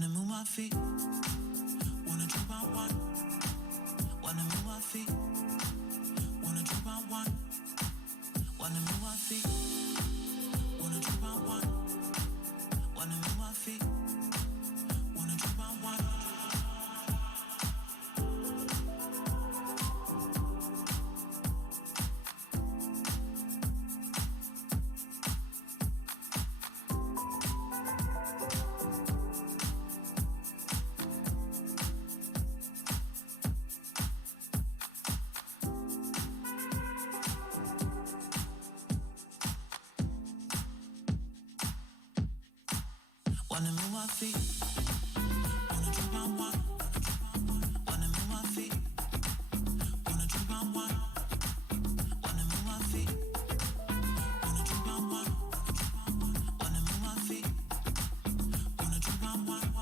Wanna move my feet, wanna drink my wine. Wanna move my feet, wanna drink my wine. Wanna move my feet, wanna drink my wine. Wanna move my feet, wanna drink my wine. Wanna move my feet, wanna drink my wine. Wanna move my feet, wanna drink my wine. Wanna move my feet, wanna drink my wine.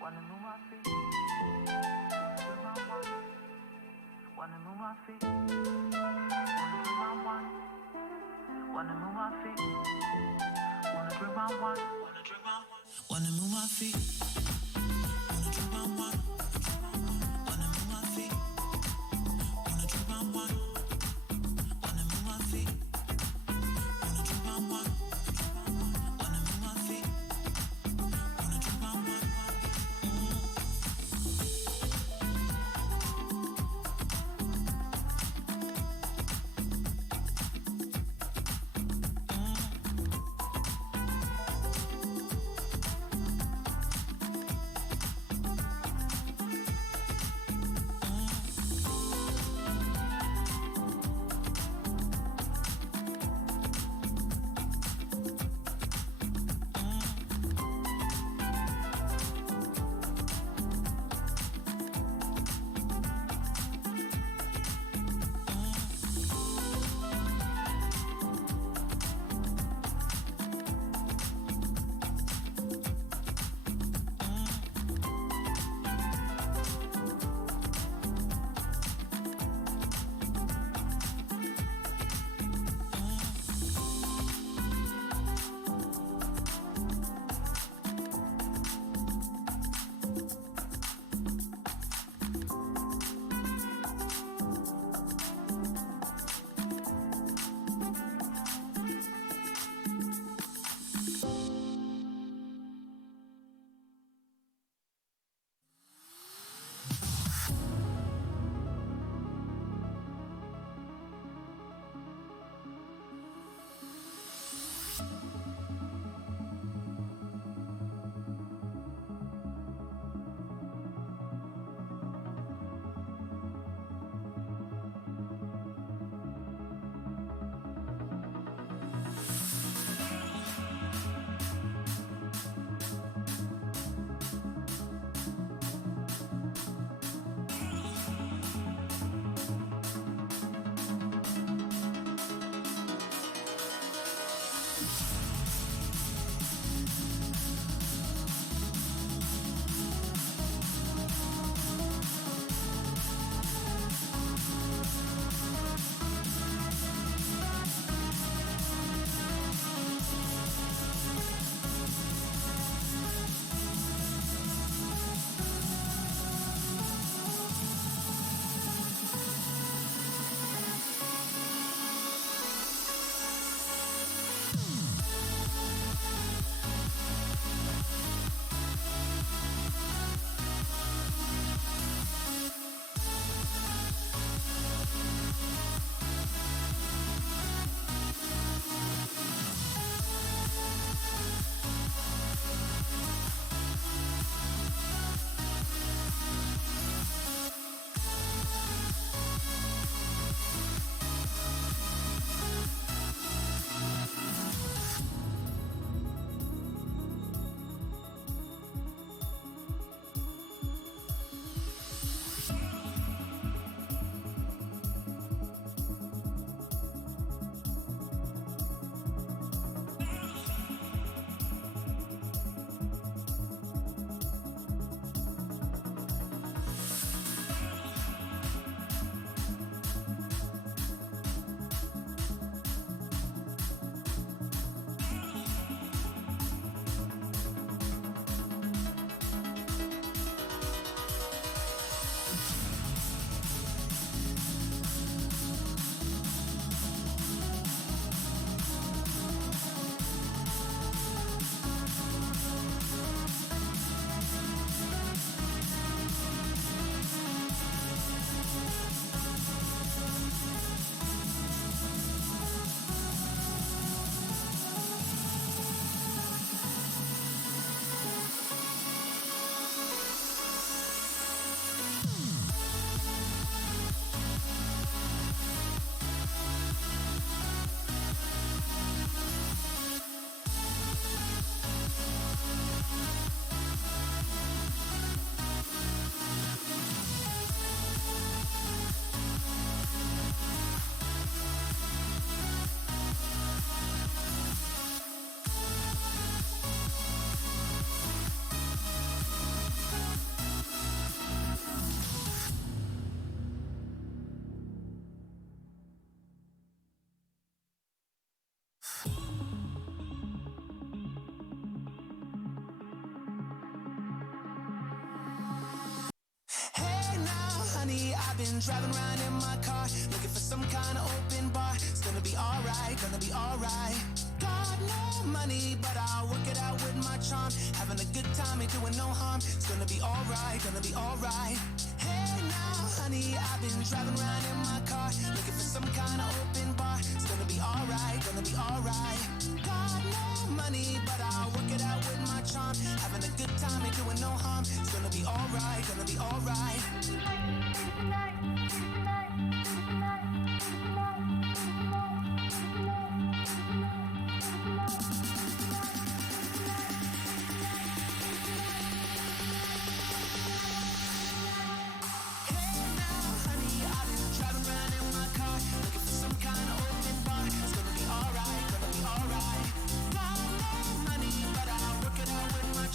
Wanna move my feet, wanna drink my wine. Wanna move my feet, wanna move my feet, wanna drink my wine. Wanna move my feet, wanna drink my wine. Wanna move my feet, wanna drink my wine. Wanna move my feet, wanna drink my wine. Wanna move my feet, wanna drink my wine. Wanna move my feet, wanna drink my wine. been driving around in my car, looking for some kind of open bar. It's gonna be alright, gonna be alright. Got no money, but I'll work it out with my charm. Having a good time, ain't doing no harm. It's gonna be alright, gonna be alright. Hey now, honey, I've been driving around in my car, looking for some kind of open bar. It's gonna be alright, gonna be alright. Got no money, but I'll work it out with my charm. Having a good time, ain't doing no harm. It's gonna be alright, gonna be alright.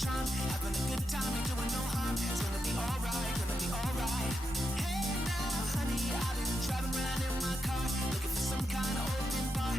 Having a good time, ain't doing no harm. It's gonna be alright, gonna be alright. Hey now, honey, I've been driving around in my car, looking for some kind of open bar.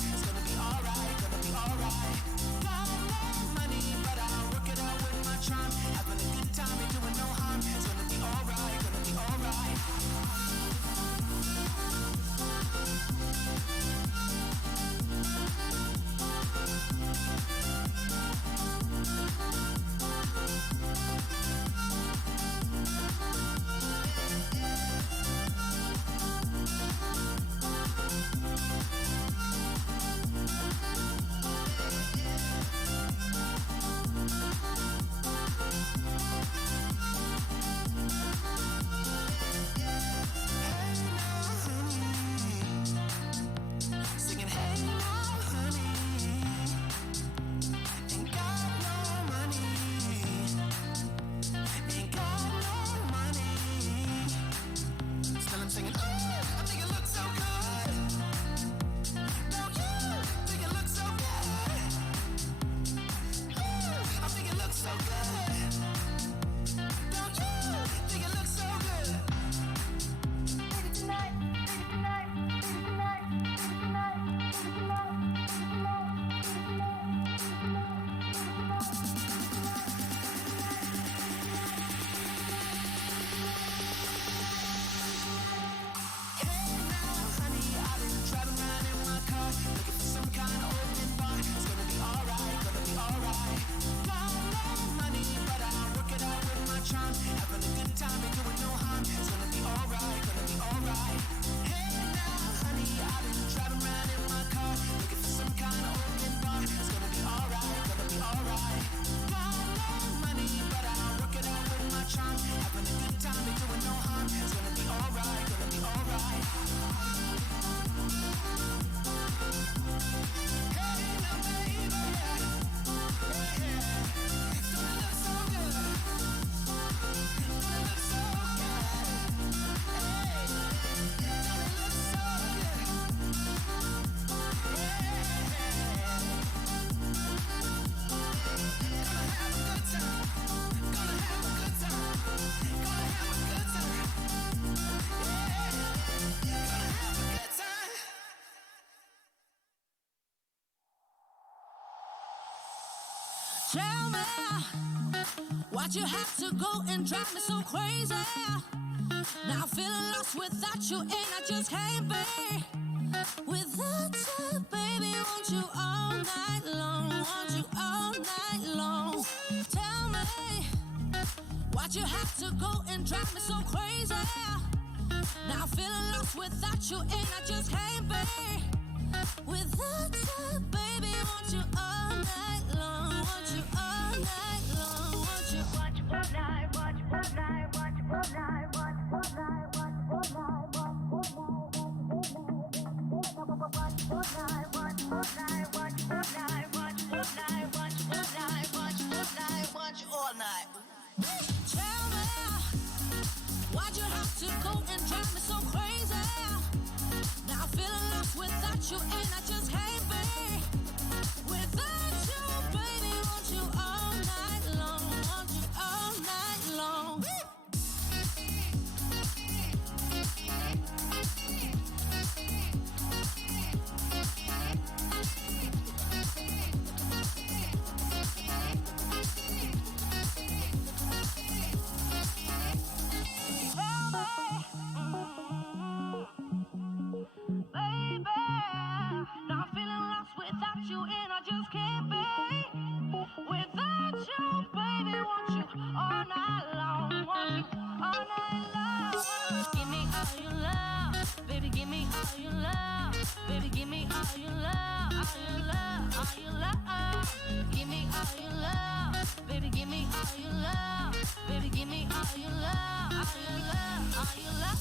It's gonna be alright, gonna be alright. Got no money, but I'll work it out with my charm. Having a good time, ain't doing no harm. It's gonna be alright, gonna be alright. Tell me, why'd you have to go and drive me so crazy? Now I'm feeling lost without you, and I just can't be without you, baby. Want you all night long, want you all night long. Tell me, why'd you have to go and drive me so crazy? Now I'm feeling lost without you, and I just can't be without you, baby. Want you all night long, want you all night long, want you all night, watch all night, watch all night, watch all night, watch all night, watch all night, watch all night, watch all night, watch all night, watch all night, watch all night, watch all night. Tell me, why'd you have to go and drive me so crazy? Now I'm feeling lost without you, and I just can't be without you, baby. Want you all night long, want you all night long. without you, and I just can't be. Without you, baby, want you all night long. Want you all night long. Give me all your love, baby, give me all your love. Baby, give me all your love, all your love, all your love. Give me all your love, baby, give me all your love. Baby, give me all your love, all your love, all your love.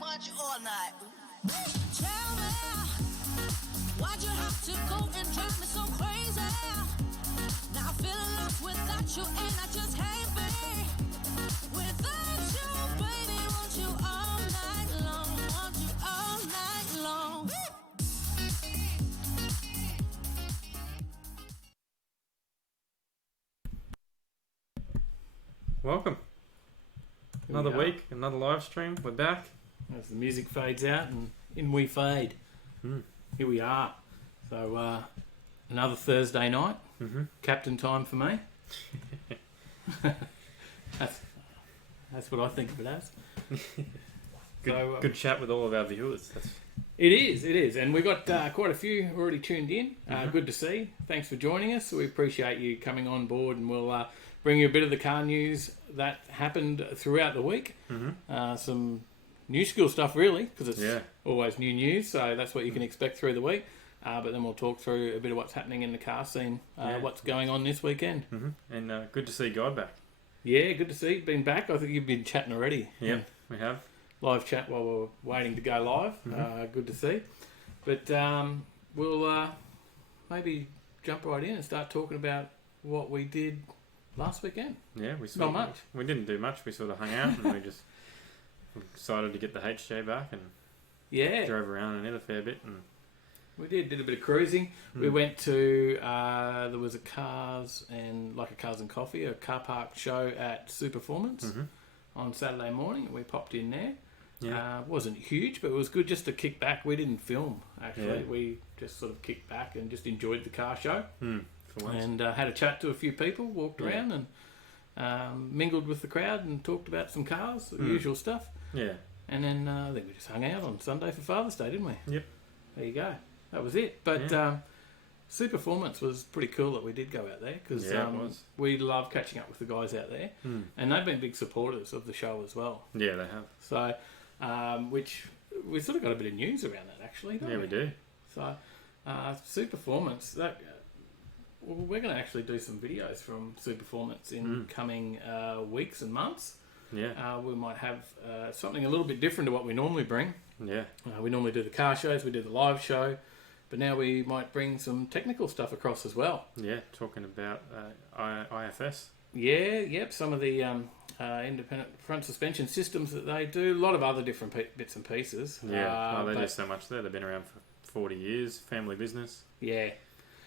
Watch all night. Tell me, why'd you have to go and drive me so crazy? Now I'm feeling lost without you, and I just can't be. Without you, baby, want you all night long. Want you all night long. Welcome. Another week, another live stream. We're back. As the music fades out and in we fade. Here we are. So another Thursday night. Captain time for me. That's what I think of it as. Good chat with all of our viewers. It is. And we've got quite a few already tuned in. Good to see. Thanks for joining us. We appreciate you coming on board, and we'll bring you a bit of the car news that happened throughout the week. Some new school stuff, really, because it's always new news, so that's what you can expect through the week. But then we'll talk through a bit of what's happening in the car scene, what's going on this weekend. And good to see Guy back. Yeah, good to see you. Been back. I think you've been chatting already. Yeah, we have. Live chat while we're waiting to go live. Good to see. But we'll maybe jump right in and start talking about what we did last weekend. Yeah, not much. We didn't do much. We sort of hung out and we just decided to get the HJ back and drove around in it a fair bit. And we did a bit of cruising. We went to there was a cars and coffee, a car park show at Superformance on Saturday morning. We popped in there. It wasn't huge, but it was good just to kick back. We didn't film actually. We just sort of kicked back and just enjoyed the car show. And had a chat to a few people, walked around and mingled with the crowd and talked about some cars, the usual stuff. Yeah. And then I think we just hung out on Sunday for Father's Day, didn't we? Yep. There you go. That was it. But Superformance was pretty cool that we did go out there because we love catching up with the guys out there. And they've been big supporters of the show as well. Yeah, they have. So, which we sort of got a bit of news around that actually, don't we? Yeah, we do. So, Superformance, that... Well, we're going to actually do some videos from Superformance in coming weeks and months. Yeah. We might have something a little bit different to what we normally bring. Yeah. We normally do the car shows, we do the live show, but now we might bring some technical stuff across as well. Yeah, talking about IFS. Yeah, yep, some of the independent front suspension systems that they do, a lot of other different bits and pieces. Yeah, they do so much there. They've been around for 40 years, family business. Yeah.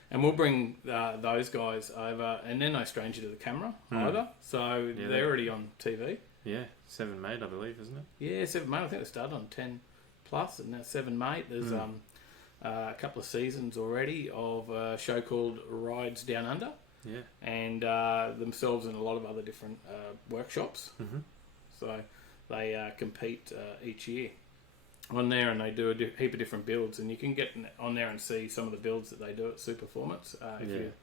And we'll bring those guys over, and they're no stranger to the camera either. So they're already on TV. Yeah, 7 Mate, I believe, isn't it? Yeah, 7 Mate. I think they started on 10 Plus, and now 7 Mate. There's a couple of seasons already of a show called Rides Down Under. Yeah. And themselves in a lot of other different workshops. So they compete each year on there, and they do a heap of different builds, and you can get on there and see some of the builds that they do at Superformance if you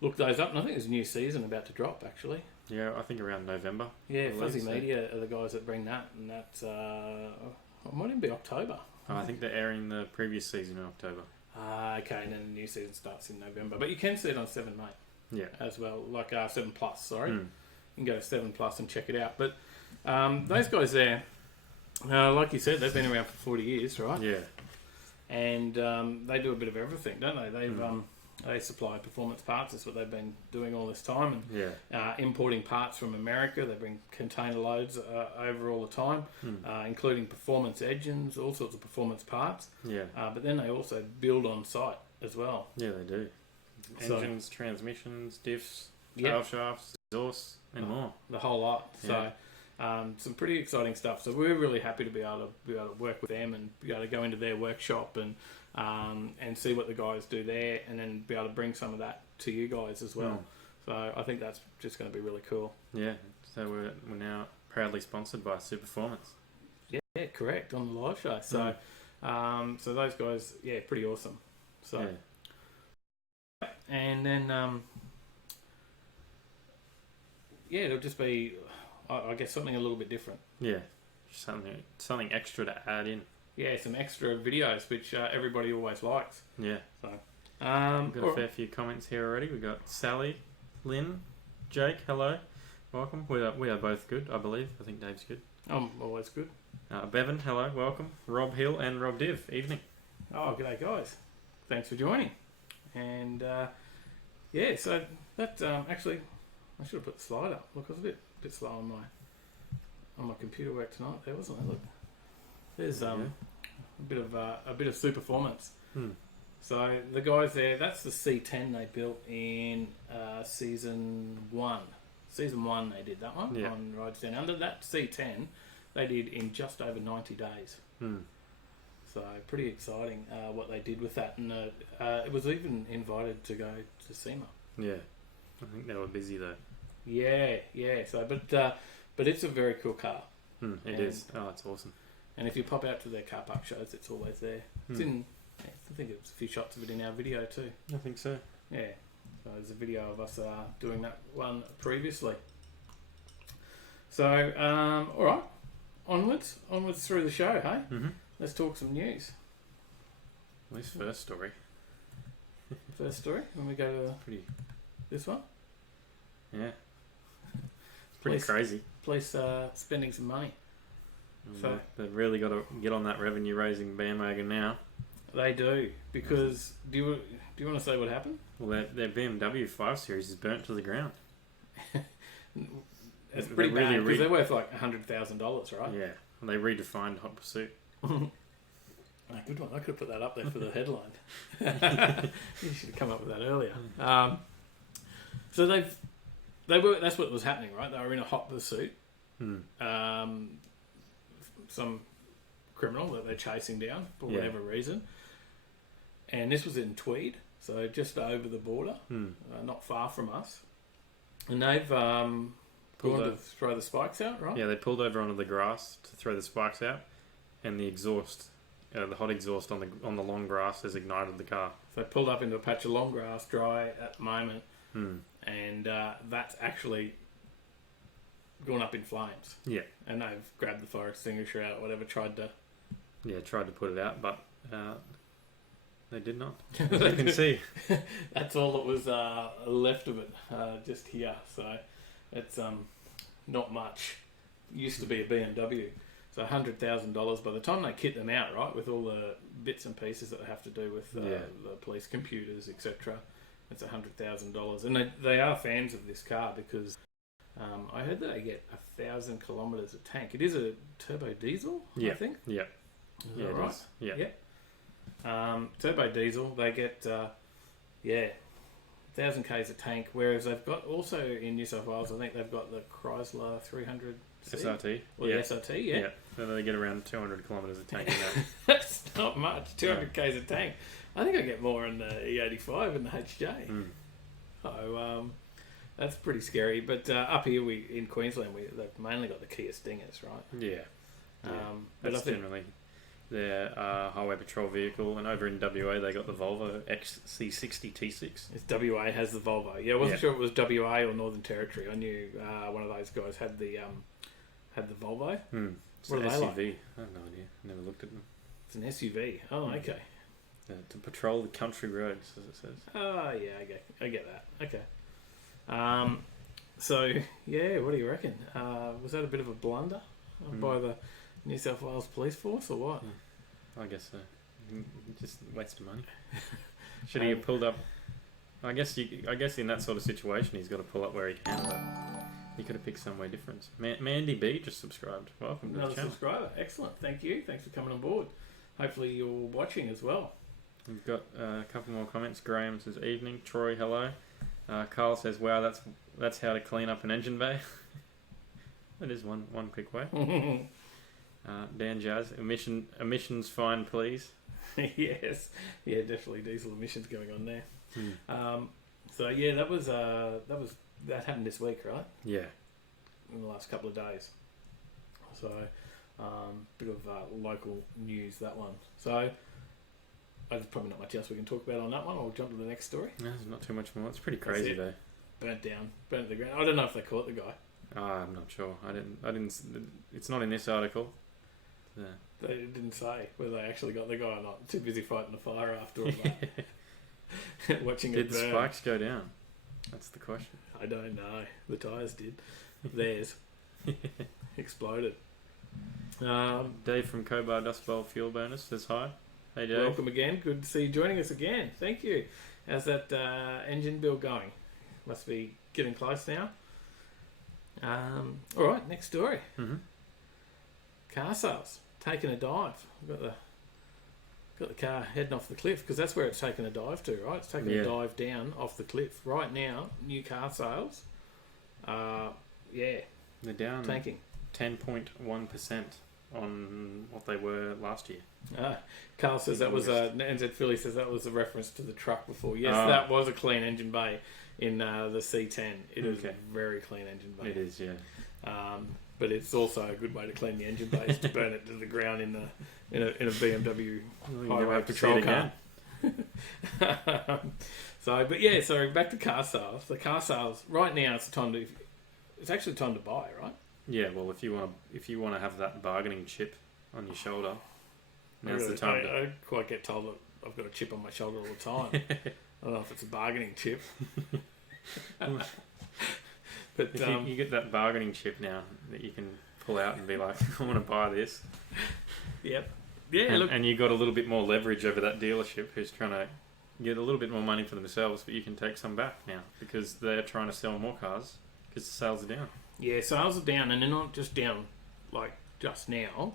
look those up. And I think there's a new season about to drop actually. Yeah, I think around November. Yeah, Fuzzy Media are the guys that bring that, and that's it might even be October. I think they're airing the previous season in October. Okay, and then the new season starts in November, but you can see it on 7 Mate. Yeah, as well, like 7 Plus. Sorry, you can go to 7 Plus and check it out. But those guys there. Like you said, they've been around for 40 years, right? Yeah. And they do a bit of everything, don't they? They've they supply performance parts. That's what they've been doing all this time. And importing parts from America. They bring container loads over all the time, including performance engines, all sorts of performance parts. Yeah. But then they also build on site as well. Yeah, they do. Engines, transmissions, diffs, tail shafts, exhausts, and more. The whole lot. Yeah. So. Some pretty exciting stuff. So we're really happy to be able to work with them and be able to go into their workshop and and see what the guys do there, and then be able to bring some of that to you guys as well. So I think that's just going to be really cool. Yeah, so we're now proudly sponsored by Superformance. Yeah, correct, on the live show. So so those guys, pretty awesome. So and then it'll just be, I guess, something a little bit different. Yeah, something extra to add in. Yeah, some extra videos, which everybody always likes. Yeah. So, we've got a fair few comments here already. We've got Sally, Lynn, Jake, hello, welcome. We are both good, I believe. I think Dave's good. I'm always good. Bevan, hello, welcome. Rob Hill and Rob Div, evening. Oh, g'day guys. Thanks for joining. And so that actually, I should have put the slide up. Look, I was a bit slow on my computer work tonight. There wasn't it? Look, there's a bit of Superformance. So the guys there, that's the C10 they built in season 1. Season 1 they did that one on Rides Down Under. That C10 they did in just over 90 days. So pretty exciting what they did with that. And it was even invited to go to SEMA. Yeah, I think they were busy though. Yeah. So, but it's a very cool car. It is. Oh, it's awesome. And if you pop out to their car park shows, it's always there. It's in. I think it's a few shots of it in our video too. I think so. Yeah. So there's a video of us doing that one previously. So, all right, onwards through the show. Hey, let's talk some news. This first story. First story. When we go to this one. Yeah. It's pretty crazy. Police spending some money. So they've really got to get on that revenue raising bandwagon now. They do, because do you want to say what happened? Well, their BMW 5 Series is burnt to the ground. It's pretty bad because they're worth like $100,000, right? Yeah, well, they redefined Hot Pursuit. Good one. I could have put that up there for the headline. You should have come up with that earlier. So that's what was happening, right? They were in a hot pursuit. Some criminal that they're chasing down for whatever reason. And this was in Tweed, so just over the border, not far from us. And they've gone to throw the spikes out, right? Yeah, they pulled over onto the grass to throw the spikes out, and the exhaust, the hot exhaust on the long grass has ignited the car. So they pulled up into a patch of long grass, dry at the moment, and that's actually gone up in flames. Yeah. And they've grabbed the fire extinguisher out, whatever, tried to put it out, but they did not. As you can see. That's all that was left of it, just here. So it's not much. Used to be a BMW. So $100,000 by the time they kit them out, right, with all the bits and pieces that they have to do with the police computers, etc. It's $100,000. And they are fans of this car because I heard that they get 1,000 kilometres a tank. It is a turbo diesel, I think. Yeah. Is that right? Is. Yeah. Turbo diesel, they get 1,000 k's a tank. Whereas they've got also in New South Wales, I think they've got the Chrysler 300 SRT. Or the SRT, yeah. So they get around 200 kilometres a tank in that. That's not much. 200 k's a tank. I think I get more in the E85 and the HJ. So that's pretty scary. But up here in Queensland, they've mainly got the Kia Stingers, right? Yeah. That's generally their highway patrol vehicle. And over in WA, they got the Volvo XC60 T6. It's WA has the Volvo. Yeah, I wasn't sure if it was WA or Northern Territory. I knew one of those guys had the Volvo. It's an SUV. Like? I have no idea. Never looked at them. It's an SUV. Oh, okay. To patrol the country roads, as it says. Oh, yeah, I get that. Okay. So, yeah, what do you reckon? Was that a bit of a blunder by the New South Wales Police Force, or what? I guess so. Just waste of money. Should he have pulled up? I guess in that sort of situation, he's got to pull up where he can, but he could have picked somewhere different. Mandy B just subscribed. Welcome to the channel. Subscriber. Excellent. Thank you. Thanks for coming on board. Hopefully you're watching as well. We've got a couple more comments. Graham says, evening. Troy, hello. Carl says, wow, that's how to clean up an engine bay. That is one quick way. Dan Jazz, emissions fine, please. Yes, yeah, definitely diesel emissions going on there. So yeah, that happened this week, right? Yeah. In the last couple of days. So, bit of local news, that one. So, there's probably not much else we can talk about on that one. I'll jump to the next story. No, there's not too much more. It's pretty crazy though. Burnt to the ground. I don't know if they caught the guy. I'm not sure. I didn't. It's not in this article. Yeah. They didn't say whether they actually got the guy or not. Too busy fighting the fire after all that. Watching it burn. Did the spikes go down? That's the question. I don't know. The tyres did. Theirs exploded. Dave from Cobar Dust Bowl Fuel Bonus says hi. Hey Dave. Welcome again. Good to see you joining us again. Thank you. How's that engine build going? Must be getting close now. All right, next story. Mm-hmm. Car sales taking a dive. Got the car heading off the cliff because that's where it's taken a dive to, right? It's taken a dive down off the cliff. Right now, new car sales. They're down tanking 10.1% on what they were last year. Carl says that was NZ Philly says that was a reference to the truck before. Yes, that was a clean engine bay in the C10. It is a very clean engine bay. It is, yeah. But it's also a good way to clean the engine bays to burn it to the ground in a BMW highway patrol car. So back to car sales. The car sales right now it's actually time to buy, right? Yeah, well, if you want to have that bargaining chip on your shoulder, now's the time. I quite get told that I've got a chip on my shoulder all the time. I don't know if it's a bargaining chip. But if you get that bargaining chip now that you can pull out and be like, I want to buy this. Yep. Yeah. And you got a little bit more leverage over that dealership who's trying to get a little bit more money for themselves, but you can take some back now because they're trying to sell more cars because the sales are down. Yeah, sales are down, and they're not just down like just now.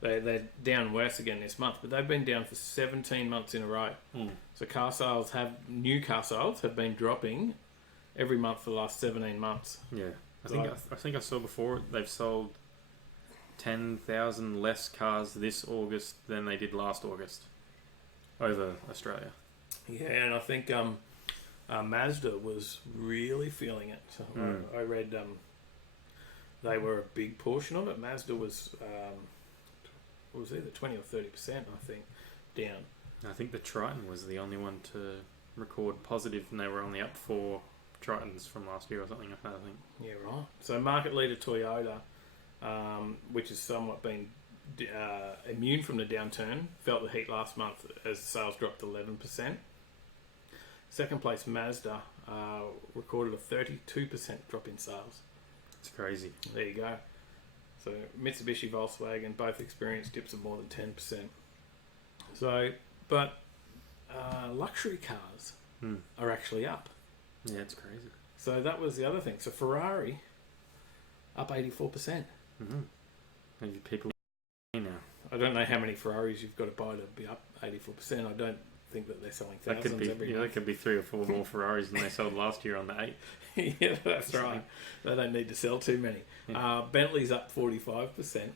They're down worse again this month, but they've been down for 17 months in a row. So new car sales have been dropping every month for the last 17 months. Yeah, I think I saw before they've sold 10,000 less cars this August than they did last August over Australia. Yeah, and I think Mazda was really feeling it. So I read they were a big portion of it. Mazda was either 20 or 30%, I think, down. I think the Triton was the only one to record positive, and they were only up 4 Tritons from last year or something like that, I think. Yeah, right. So market leader Toyota, which has somewhat been immune from the downturn, felt the heat last month as sales dropped 11%. Second place Mazda recorded a 32% drop in sales. It's crazy. There you go. So Mitsubishi, Volkswagen both experienced dips of more than 10%. So, but luxury cars are actually up. Yeah, it's crazy. So that was the other thing. So Ferrari up 84%. Maybe people now. I don't know how many Ferraris you've got to buy to be up 84%. I don't think that they're selling thousands every month. That could be 3 or 4 more Ferraris than they sold last year on the 8. Yeah, that's right. They don't need to sell too many. Yeah. Bentley's up 45%.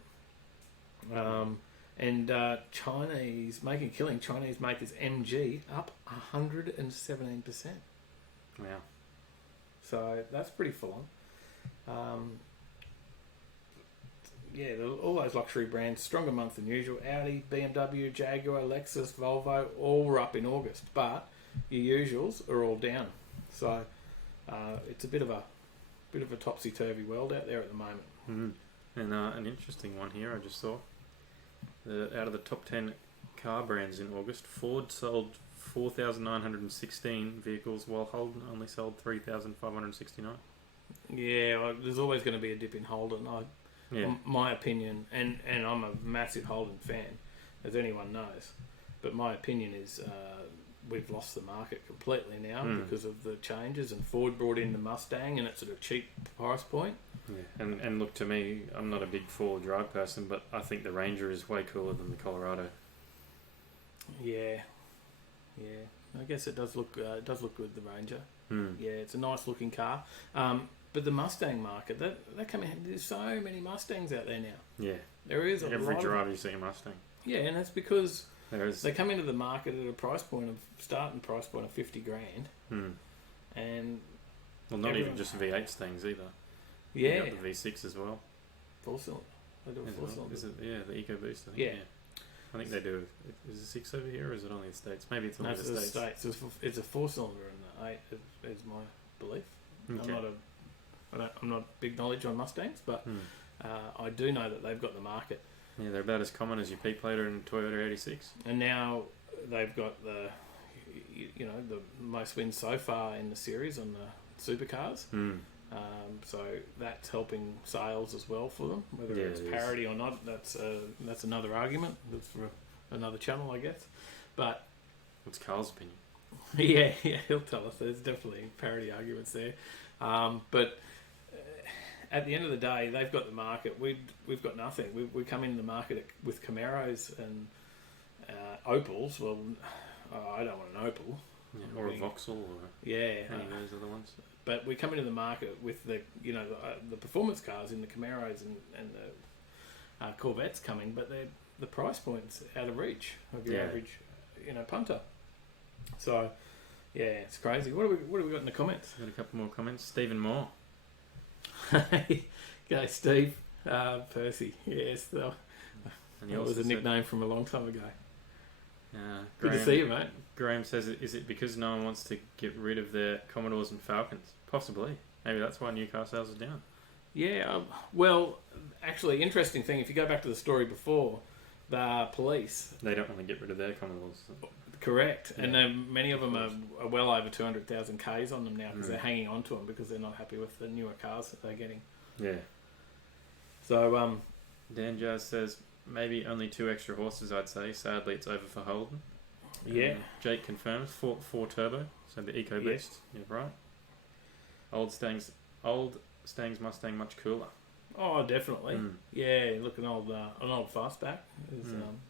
And Chinese makers MG up 117%. Wow. So that's pretty full on. All those luxury brands, stronger month than usual. Audi, BMW, Jaguar, Lexus, Volvo, all were up in August, but your usuals are all down. So it's a bit of a topsy-turvy world out there at the moment. And an interesting one here I just saw. Out of the top 10 car brands in August, Ford sold 4,916 vehicles, while Holden only sold 3,569. Yeah, well, there's always going to be a dip in Holden. My opinion, and I'm a massive Holden fan, as anyone knows, but my opinion is we've lost the market completely now because of the changes, and Ford brought in the Mustang, and it's at a cheap price point. Yeah, and look, to me, I'm not a big four-wheel drive person, but I think the Ranger is way cooler than the Colorado. Yeah, I guess it does look good, the Ranger. Yeah, it's a nice looking car. But the Mustang market, that come in. There's so many Mustangs out there now. Yeah. There is Every drive you see a Mustang. Yeah, and that's because There's they come into the market at a starting price point of 50 grand, and well, not even just V8 things either. Yeah, You got the V6 as well. Full cylinder. They do a full cylinder. Is it? Yeah, the EcoBoost. I think. Yeah. I think they do. Is it 6 over here, or is it only the States? Maybe it's only No, the it's States. the States. It's a 4-cylinder, and the 8 is my belief. Okay. I'm not big knowledge on Mustangs, but I do know that they've got the market. Yeah, they're about as common as your P plater and Toyota 86. And now they've got the most wins so far in the series on the supercars. So that's helping sales as well for them. Whether it's parity or not, that's another argument. That's for another channel, I guess. But what's Carl's opinion? Yeah, he'll tell us. There's definitely parity arguments there. But at the end of the day, they've got the market. We've got nothing. We come into the market with Camaros and Opals. Well, I don't want an Opal. Yeah, or a Vauxhall or any of those other ones. But we come into the market with the performance cars in the Camaros and the Corvettes coming, but the price point's out of reach of your average punter. So yeah, it's crazy. What have we got in the comments? Got a couple more comments. Stephen Moore. G'day, Steve. Percy. Yes, that was a nickname from a long time ago. Good to see you, mate. Graham says, is it because no one wants to get rid of their Commodores and Falcons? Possibly. Maybe that's why new car sales are down. Yeah, well, actually, interesting thing, if you go back to the story before, the police... They don't want to get rid of their Commodores. Correct. Yeah. And then many of them are well over 200,000 Ks on them now because they're hanging on to them because they're not happy with the newer cars that they're getting. Yeah. So, Dan Jazz says, maybe only 2 extra horses, I'd say. Sadly, it's over for Holden. Yeah. Jake confirms 4 turbo, so the EcoBoost. Yes. Yeah, right. Old Stangs Mustang much cooler. Oh, definitely. Yeah, look, an old fastback is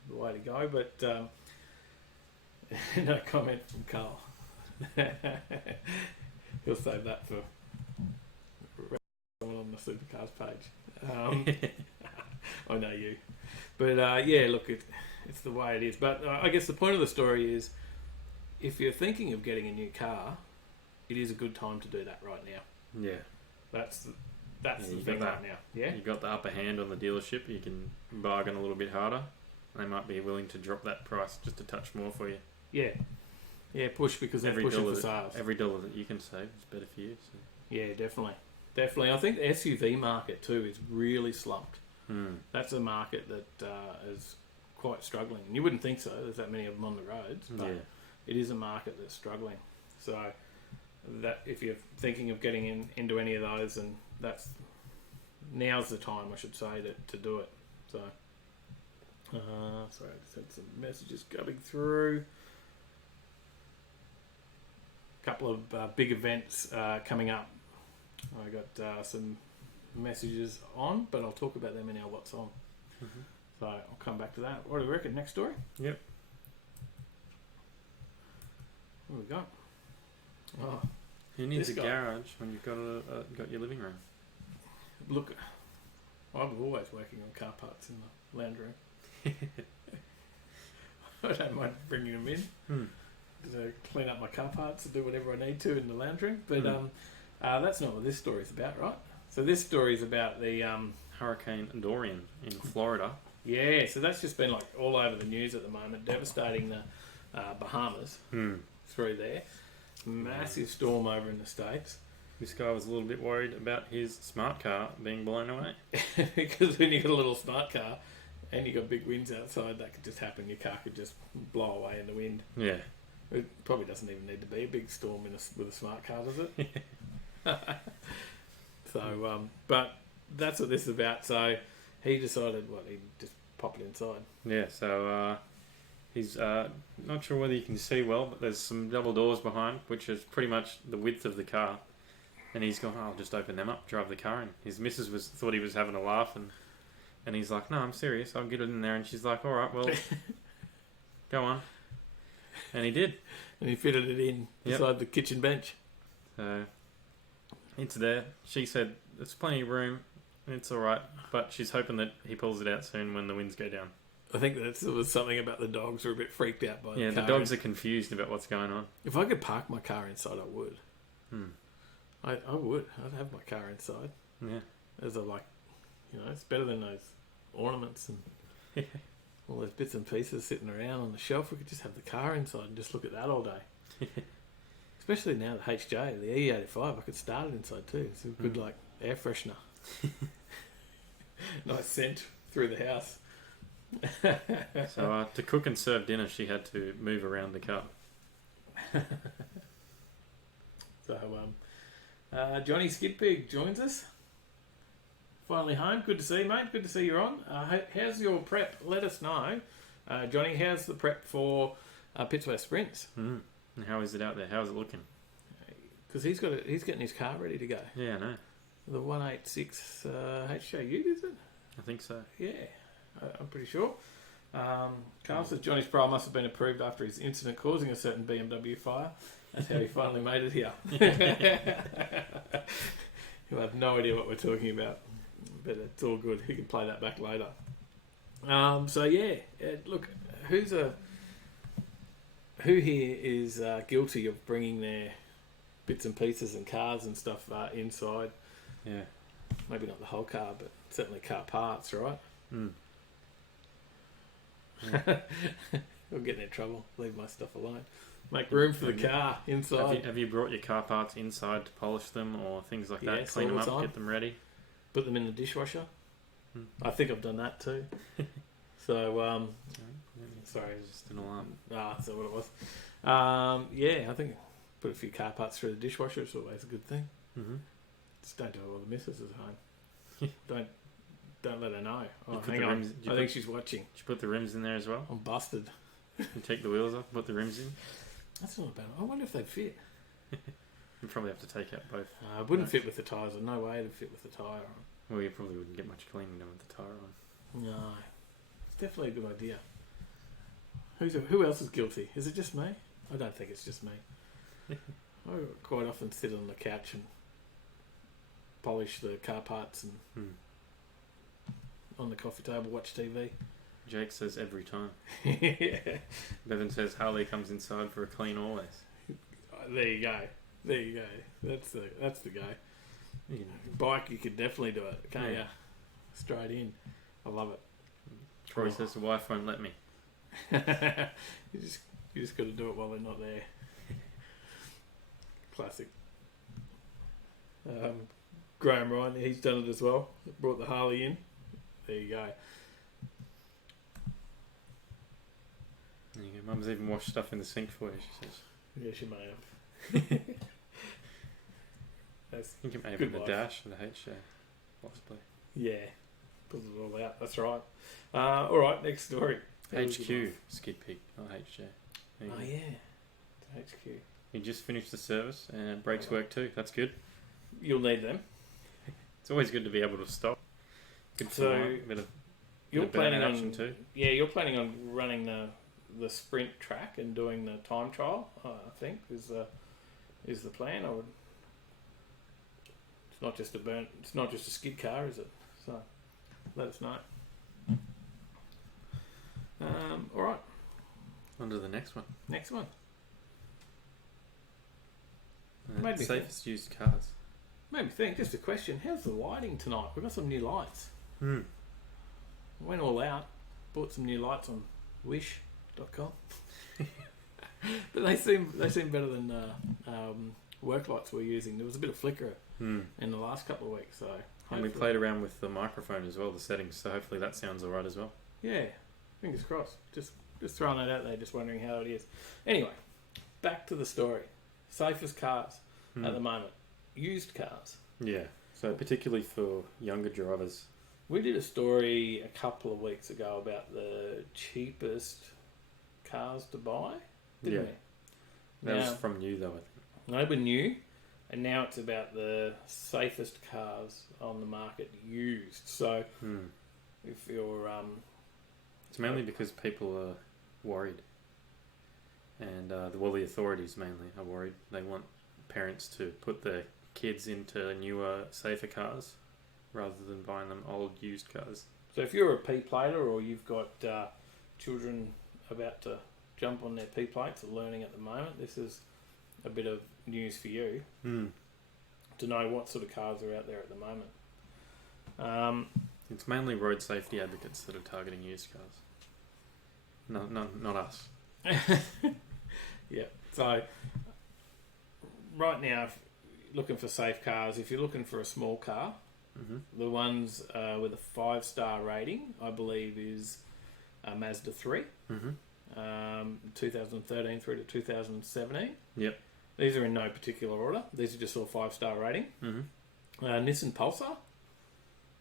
the way to go. But no comment from Carl. He'll save that for someone on the Supercars page. I know you. But yeah, look, it's the way it is. But I guess the point of the story is, if you're thinking of getting a new car, it is a good time to do that right now. Yeah. That's the thing right now. Yeah. You've got the upper hand on the dealership. You can bargain a little bit harder. They might be willing to drop that price just a touch more for you. Yeah. Yeah, push because they're pushing for sales. Every dollar that you can save is better for you. So. Yeah, definitely. Definitely. I think the SUV market too is really slumped. That's a market that is quite struggling. And you wouldn't think so. There's that many of them on the roads. But it is a market that's struggling. So that if you're thinking of getting into any of those, and now's the time, I should say, to do it. So, sorry, I just had some messages coming through. A couple of big events coming up. I got some messages on, but I'll talk about them in our What's On. So I'll come back to that. What do we reckon? Next story? Yep. What have we got? Oh, who needs a garage when you've got your living room? Look, I'm always working on car parts in the lounge room. I don't mind bringing them in to clean up my car parts and do whatever I need to in the lounge room. But that's not what this story's about, right? So this story's about the Hurricane Dorian in Florida. Yeah, so that's just been like all over the news at the moment, devastating the Bahamas through there. Massive storm over in the States. This guy was a little bit worried about his smart car being blown away. Because when you got a little smart car and you got big winds outside, that could just happen. Your car could just blow away in the wind. Yeah. It probably doesn't even need to be a big storm with a smart car, does it? So, but that's what this is about. So he decided, he'd just pop it inside. Yeah, so he's not sure whether you can see well, but there's some double doors behind, which is pretty much the width of the car. And he's gone, I'll just open them up, drive the car in. His missus thought he was having a laugh, and he's like, no, I'm serious, I'll get it in there. And she's like, all right, well, go on. And he did. And he fitted it in beside the kitchen bench. So, It's there. She said there's plenty of room. It's all right, but she's hoping that he pulls it out soon when the winds go down. I think that there was something about the dogs were a bit freaked out by Yeah, the the car. dogs are confused about what's going on. If I could park my car inside, I would. Hmm. I would. I'd have my car inside. Yeah. As a it's better than those ornaments and all those bits and pieces sitting around on the shelf. We could just have the car inside and just look at that all day. Especially now the HJ, the E85, I could start it inside too. It's a good air freshener. Nice scent through the house. So to cook and serve dinner, she had to move around the car. So Johnny Skidpig joins us. Finally home. Good to see you, mate. Good to see you're on. How's your prep? Let us know. Johnny, how's the prep for Pittsburgh Sprints? Mm. And how is it out there? How's it looking? Because he's getting his car ready to go. Yeah, I know. The 186 HJU, is it? I think so. Yeah, I'm pretty sure. Carl says Johnny's trial must have been approved after his incident causing a certain BMW fire. That's how he finally made it here. He'll have no idea what we're talking about, but it's all good. He can play that back later. Look, who here is guilty of bringing their bits and pieces and cars and stuff inside? Yeah. Maybe not the whole car, but certainly car parts, right? Mm. I'll get in trouble. Leave my stuff alone. Make room for the car inside. Have you brought your car parts inside to polish them or things like that? Yes, Clean them all the up, time. get them ready. Put them in the dishwasher. Hmm. I think I've done that too. So, sorry. It's just an alarm. That's not what it was. I think put a few car parts through the dishwasher is always a good thing. Mm-hmm. Just don't do it while the missus is home. Don't let her know. Oh, put hang the on. rims- I think she's watching. Did you put the rims in there as well? I'm busted. You take the wheels off, put the rims in. That's not bad. I wonder if they'd fit. You probably have to take out both. It wouldn't fit with the tyres. There's no way it'd fit with the tyre on. Well, you probably wouldn't get much cleaning done with the tyre on. No. It's definitely a good idea. Who else is guilty? Is it just me? I don't think it's just me. I quite often sit on the couch and polish the car parts and on the coffee table watch TV. Jake says every time. Yeah. Bevan says Harley comes inside for a clean always. There you go. That's the guy. You know. Bike, you could definitely do it, can't Yeah. you? Straight in. I love it. Troy says the wife won't let me. you just got to do it while they're not there. Classic. Graham Ryan, he's done it as well. Brought the Harley in. There you go. There you go. Mum's even washed stuff in the sink for you, she says. Yeah, she may have. I think it may have Good been the life. dash and the HJ, possibly. Yeah. Pulls it all out. That's right. All right, next story. HQ, Skid Peak, not HJ. There you Oh, go. yeah. HQ. He just finished the service and brakes work too. That's good. You'll need them. It's always good to be able to stop. Good for So, a bit of You're burnout planning action on too. Yeah, you're planning on running the sprint track and doing the time trial. I think is the plan. It's not just It's not just a skid car, is it? So let us know. All right. On to the next one. Next one. Made me Safest used cars. Made me think. Just a question. How's the lighting tonight? We've got some new lights. Went all out. Bought some new lights on Wish.com. But they seem better than work lights we're using. There was a bit of flicker in the last couple of weeks, so And we hopefully- played around with the microphone as well, the settings, so hopefully that sounds alright as well. Yeah, fingers crossed. Just throwing that out there, just wondering how it is. Anyway, back to the story. Safest cars at the moment. Used cars. Yeah, so particularly for younger drivers. We did a story a couple of weeks ago about the cheapest cars to buy, didn't Yeah. we? That Now, was from you though, I think. no, but new, and now it's about the safest cars on the market used. So if you're It's mainly because people are worried. And the authorities mainly are worried. They want parents to put their kids into newer, safer cars rather than buying them old, used cars. So if you're a P plater or you've got children about to jump on their P plates or learning at the moment, this is a bit of news for you to know what sort of cars are out there at the moment. It's mainly road safety advocates that are targeting used cars. Not us. Yeah. So right now, if you're looking for safe cars, if you're looking for a small car, the ones with a 5-star rating, I believe, is a Mazda 3, 2013 through to 2017. Yep. These are in no particular order. These are just all 5-star rating. Nissan Pulsar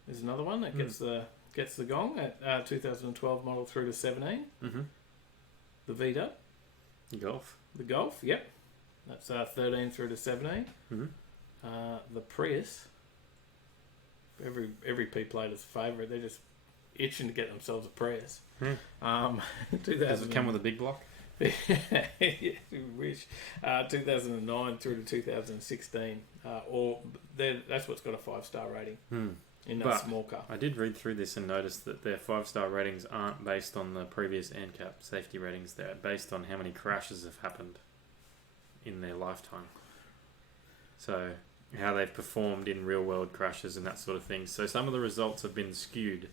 is another one that gets the gong at 2012 model through to 17. The Vito. Golf. The Golf, yep. That's 13 through to 17. The Prius. Every P plater's favourite. They're just itching to get themselves a Prius. 2000. Does it come with a big block? Yeah, we wish. 2009 through to 2016. That's what's got a 5-star rating in that small car. I did read through this and noticed that their 5-star ratings aren't based on the previous ANCAP safety ratings. They're based on how many crashes have happened in their lifetime. So how they've performed in real world crashes and that sort of thing. So some of the results have been skewed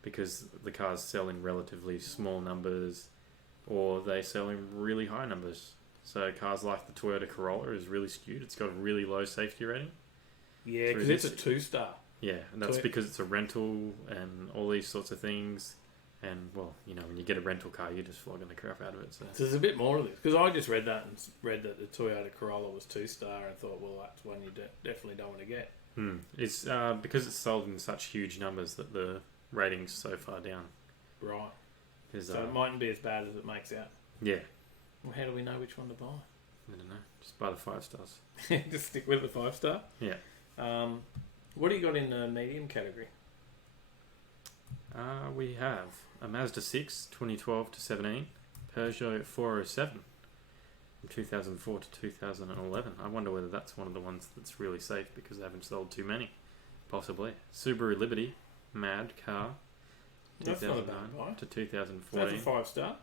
because the cars sell in relatively small numbers or they sell in really high numbers. So cars like the Toyota Corolla is really skewed. It's got a really low safety rating. Yeah, because it's a 2-star. Yeah, and that's because it's a rental and all these sorts of things. And, well, you know, when you get a rental car, you're just flogging the crap out of it. So there's a bit more of this. Because I just read that the Toyota Corolla was 2-star and thought, well, that's one you definitely don't want to get. It's because it's sold in such huge numbers that the rating's so far down. Right. So it mightn't be as bad as it makes out. Yeah. Well, how do we know which one to buy? I don't know. Just buy the 5 stars. Just stick with the 5-star? Yeah. What do you got in the medium category? We have a Mazda 6, 2012 to 17, Peugeot 407 from 2004 to 2011. I wonder whether that's one of the ones that's really safe because they haven't sold too many. Possibly. Subaru Liberty, mad car, That's not a bad buy. to 2014. That's a 5-star.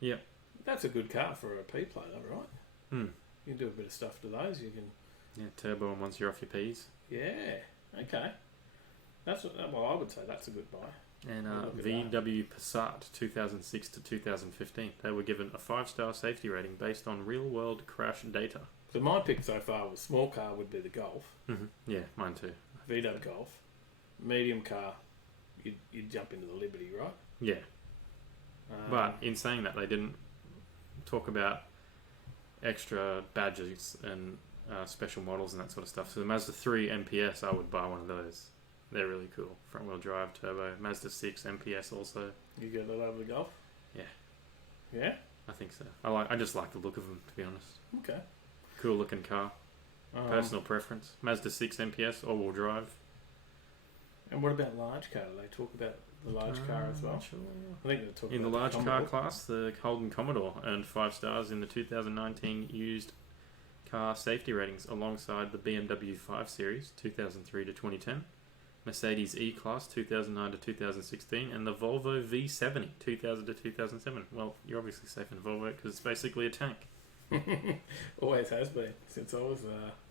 Yep. That's a good car for a P plater, right? You can do a bit of stuff to those. You can. Yeah, turbo and once you're off your P's. Yeah. Okay. That's what. Well, I would say that's a good buy. And VW Passat 2006 to 2015. They were given a 5-star safety rating based on real-world crash data. So my pick so far was small car would be the Golf. Yeah, mine too. VW Golf. Medium car, you'd jump into the Liberty, right? Yeah. But in saying that, they didn't talk about extra badges and special models and that sort of stuff. So the Mazda 3 MPS, I would buy one of those. They're really cool. Front wheel drive, turbo. Mazda 6 MPS also. You get that over the Golf? Yeah. Yeah? I think so. I just like the look of them, to be honest. Okay. Cool looking car. Personal preference. Mazda 6 MPS, all wheel drive. And what about large car? Do they talk about the large car as well? Sure. I think they talk In the about large Commodore. car class, the Holden Commodore earned 5 stars in the 2019 used car safety ratings alongside the BMW 5 Series 2003 to 2010, Mercedes E-Class 2009 to 2016, and the Volvo V70 2000 to 2007. Well, you're obviously safe in Volvo because it's basically a tank. Always has been, since I was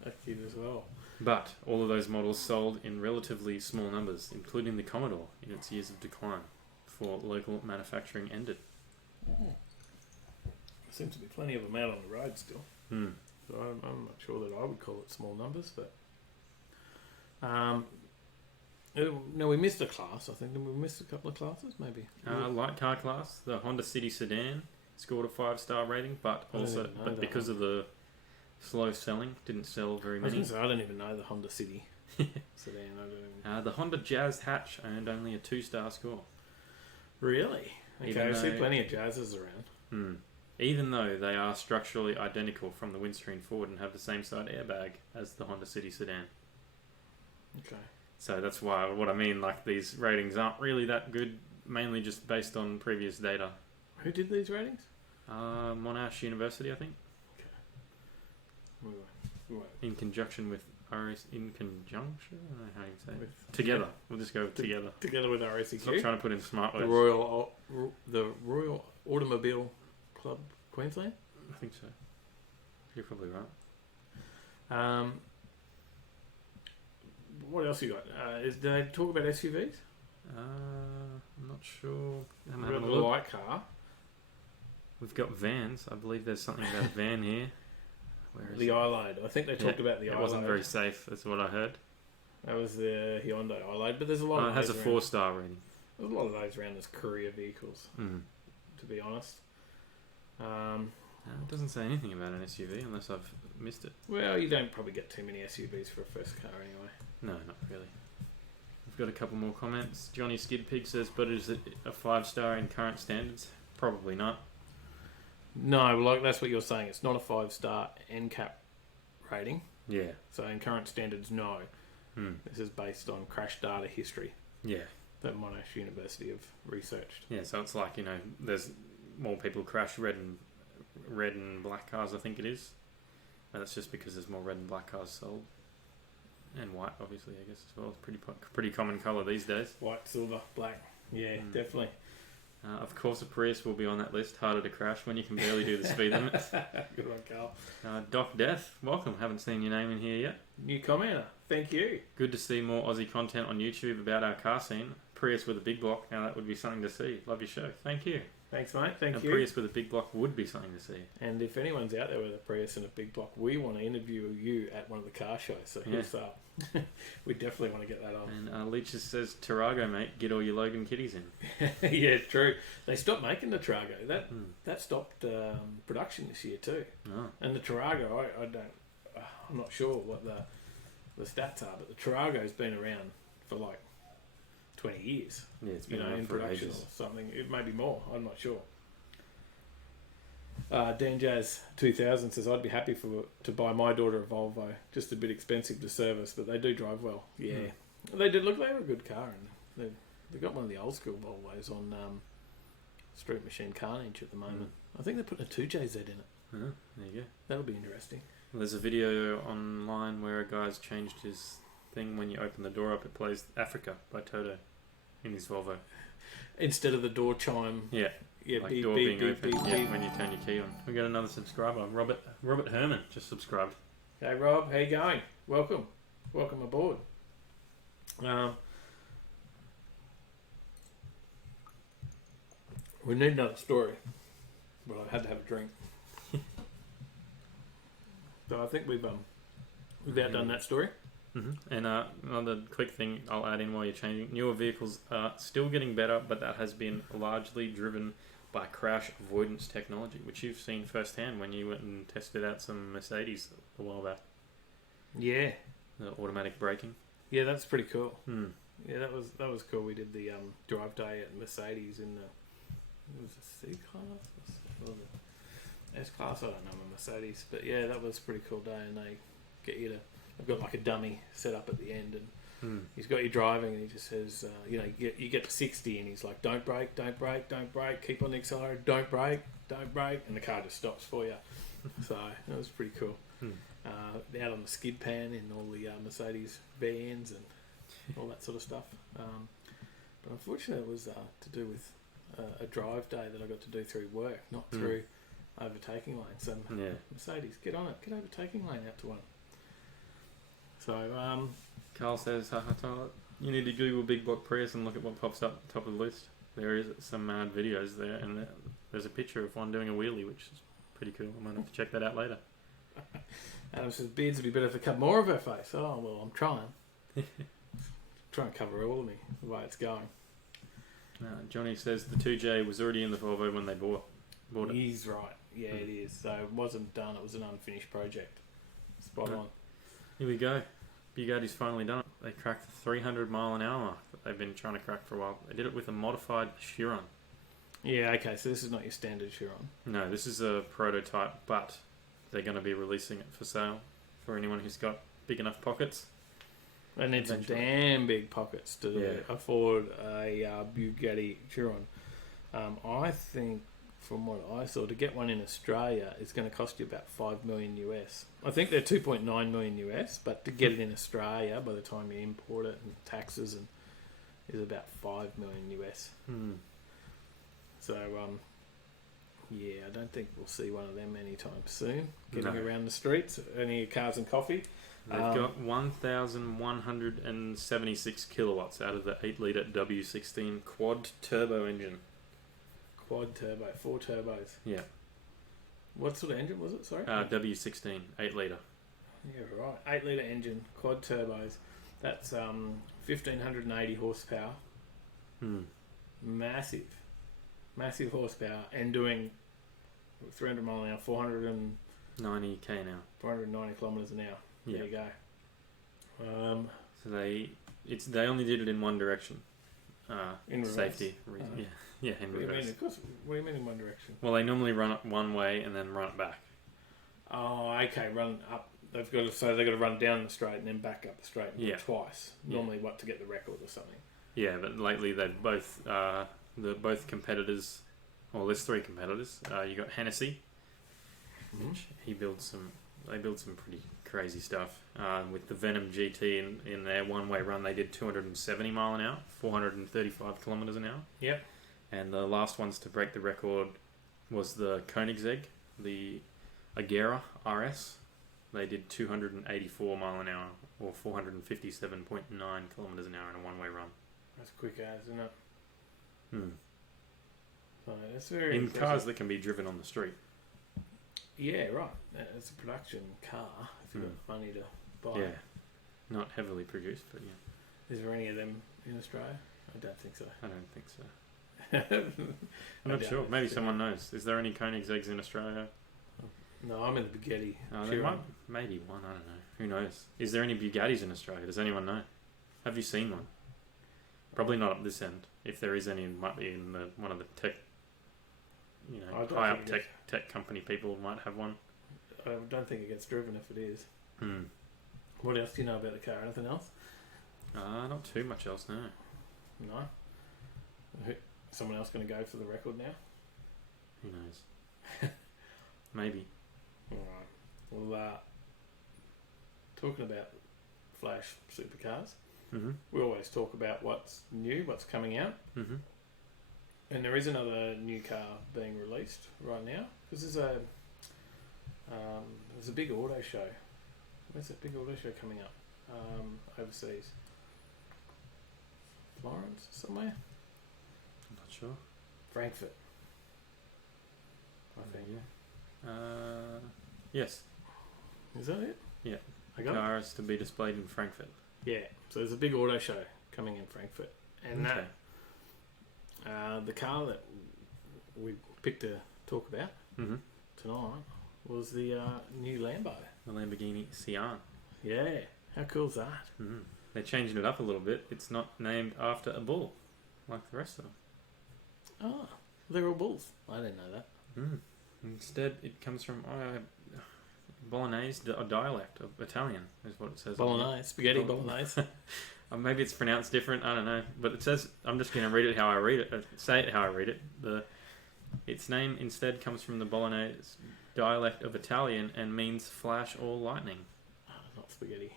a kid as well. But all of those models sold in relatively small numbers, including the Commodore in its years of decline before local manufacturing ended. There seems to be plenty of them out on the road still. So I'm not sure that I would call it small numbers, but no, we missed a class. I think we missed a couple of classes, maybe. Light car class, the Honda City Sedan scored a 5-star rating, but because of the slow selling, didn't sell very many. I don't even know the Honda City Sedan. The Honda Jazz Hatch earned only a 2-star score. Really? Okay, I see plenty of Jazzes around. Even though they are structurally identical from the windscreen forward and have the same side airbag as the Honda City Sedan. Okay. So that's why, what I mean, like these ratings aren't really that good, mainly just based on previous data. Who did these ratings? Monash University, I think. Okay. in conjunction with RS. In conjunction? I don't know how you say it. With- Together. We'll just go with together. Together with Stop RSEQ, trying to put in smart the words. Royal Automobile Club Queensland. I think so. You're probably right. What else you got? Did they talk about SUVs? I'm not sure. I'm We've got having the a look. light car. We've got vans. I believe there's something about a van here. Where is The it? iLoad. I think they talked about the It iLoad. wasn't very safe. That's what I heard. That was the Hyundai iLoad, but there's a lot It of has a those 4-star rating. There's a lot of those around as courier vehicles, Mm. to be honest. It doesn't say anything about an SUV unless I've missed it. Well, you don't probably get too many SUVs for a first car anyway. No, not really. We've got a couple more comments. Johnny Skid Pig says, but is it a 5-star in current standards? Probably not. No, like that's what you're saying. It's not a 5-star NCAP rating. Yeah. So in current standards, no. Hmm. This is based on crash data history Yeah. that Monash University have researched. Yeah, so it's like, there's more people crash red and black cars, I think it is. And that's just because there's more red and black cars sold. And white, obviously, I guess, as well. It's pretty common colour these days. White, silver, black. Yeah, definitely. Of course, a Prius will be on that list. Harder to crash when you can barely do the speed limit. Good one, Carl. Doc Death, welcome. Haven't seen your name in here yet. New commenter. Thank you. Good to see more Aussie content on YouTube about our car scene. Prius with a big block. Now that would be something to see. Love your show. Thank you. Thanks, mate. Thank A you. Prius with a big block would be something to see. And if anyone's out there with a Prius and a big block, we want to interview you at one of the car shows. So hit us up. We definitely want to get that on. And Leaches says, Tarago, mate, get all your Logan kitties in. Yeah, true. They stopped making the Tarago. That stopped production this year too. Oh. And the Tarago, I'm not sure what the stats are, but the Tarago's been around for like 20 years. Yeah, it's been around in for production ages. or something. It may be more. I'm not sure. Dan Jazz 2000 says, I'd be happy to buy my daughter a Volvo. Just a bit expensive to service, but they do drive well. Yeah. They did. Look, they were a good car. And they've got one of the old school Volvos on Street Machine Carnage at the moment. I think they're putting a 2JZ in it. There you go. That'll be interesting. Well, there's a video online where a guy's changed his thing. When you open the door up, it plays Africa by Toto in his Volvo. Instead of the door chime. Yeah. Yeah, Like beep, door beep, being beep, open beep, beep. when you turn your key on. We got another subscriber. Robert Herman just subscribed. Hey Rob, how you going? Welcome aboard. We need another story, but I had to have a drink. So I think we've outdone that story. And another quick thing I'll add in while you're changing. Newer vehicles are still getting better, but that has been largely driven by crash avoidance technology, which you've seen firsthand when you went and tested out some Mercedes a while back. Yeah, The automatic braking. yeah, that's pretty cool. Yeah, that was cool. We did the drive day at Mercedes in it was a C class or the S class. I don't know my Mercedes, but yeah, that was a pretty cool day. And they get you to. I've got like a dummy set up at the end, and he's got you driving, and he just says, you get to 60, and he's like, don't brake, don't brake, don't brake, keep on the accelerator, don't brake, and the car just stops for you. So that was pretty cool. Out on the skid pan in all the Mercedes vans and all that sort of stuff. But unfortunately, it was to do with a drive day that I got to do through work, not through overtaking lane. So Mercedes, get on it, get overtaking lane out to one. So, Carl says, you need to Google Big Block Prius and look at what pops up at the top of the list. There is some videos there, and there's a picture of one doing a wheelie, which is pretty cool. I might have to check that out later. Adam says, beards would be better if they cut more of her face. Oh, well, I'm trying. Trying to cover all of me, the way it's going. Johnny says the 2J was already in the Volvo when they bought it. He's right. Yeah, it is. So it wasn't done. It was an unfinished project. Spot on. Here we go. Bugatti's finally done it. They cracked the 300 mile an hour mark that they've been trying to crack for a while. They did it with a modified Chiron. Yeah, okay, so this is not your standard Chiron. No, this is a prototype, but they're going to be releasing it for sale for anyone who's got big enough pockets. They need some damn big pockets to afford a Bugatti Chiron. I think from what I saw, to get one in Australia, it's going to cost you about $5 million US. I think they're 2.9 million US, but to get it in Australia, by the time you import it and taxes, and is about $5 million US. So, yeah, I don't think we'll see one of them anytime soon. Getting around the streets, earning cars and coffee. They've got 1,176 kilowatts out of the 8-litre W16 quad turbo engine. Quad turbo, 4 turbos. Yeah. What sort of engine was it? Sorry. W16, 8-litre. Yeah, right. 8-litre engine, quad turbos. That's 1,580 horsepower. Massive horsepower, and doing 300 mile an hour, 90 k an hour. 490 kilometres an hour. Yeah. There you go. So they only did it in one direction. In reverse. Safety reason. Yeah, in What do you reverse. mean? Of course. What do you mean in one direction? Well, they normally run it one way and then run it back. Oh, okay. Run up. They've got to run down the straight and then back up the straight twice. Normally, to get the record or something. Yeah, but lately they've both both competitors, well, there's 3 competitors. You got Hennessy, which they build some pretty crazy stuff. With the Venom GT in their one-way run, they did 270 mile an hour, 435 kilometers an hour. Yep. And the last ones to break the record was the Koenigsegg, the Agera RS. They did 284 mile an hour, or 457.9 kilometers an hour in a one-way run. That's quick as, isn't it? So that's very in impressive. cars that can be driven on the street. Yeah, right. It's a production car if you've got money to buy. Yeah, not heavily produced, but yeah. Is there any of them in Australia? I don't think so. I don't think so. I'm not sure. Maybe someone knows. Is there any Koenigsegg's in Australia? No, I'm in the Bugatti. There might, maybe one. I don't know. Who knows? Is there any Bugattis in Australia? Does anyone know? Have you seen one? Probably not up this end. If there is any, it might be in one of the tech, high up tech company people might have one. I don't think it gets driven if it is. What else do you know about the car? Anything else? Not too much else, no. No? Someone else going to go for the record now? Who knows? Maybe. Alright. Well, talking about Flash supercars, we always talk about what's new, what's coming out. And there is another new car being released right now. Because there's a big auto show. Where's that big auto show coming up? Overseas. Florence? Somewhere? I'm not sure. Frankfurt. I think. Yes. Is that it? Yeah. I got car is to be displayed in Frankfurt. Yeah. So there's a big auto show coming in Frankfurt. And Okay. the car that we picked to talk about tonight was the new Lambo. The Lamborghini Sian. Yeah. How cool is that? They're changing it up a little bit. It's not named after a bull, like the rest of them. Oh, they're all bulls. I didn't know that. Instead, it comes from Bolognese, a dialect of Italian, is what it says. Bolognese. Spaghetti Bolognese. Maybe it's pronounced different, I don't know. But it says, I'm just going to read it how I read it, say it how I read it. Its name instead comes from the Bolognese dialect of Italian and means flash or lightning. Not spaghetti.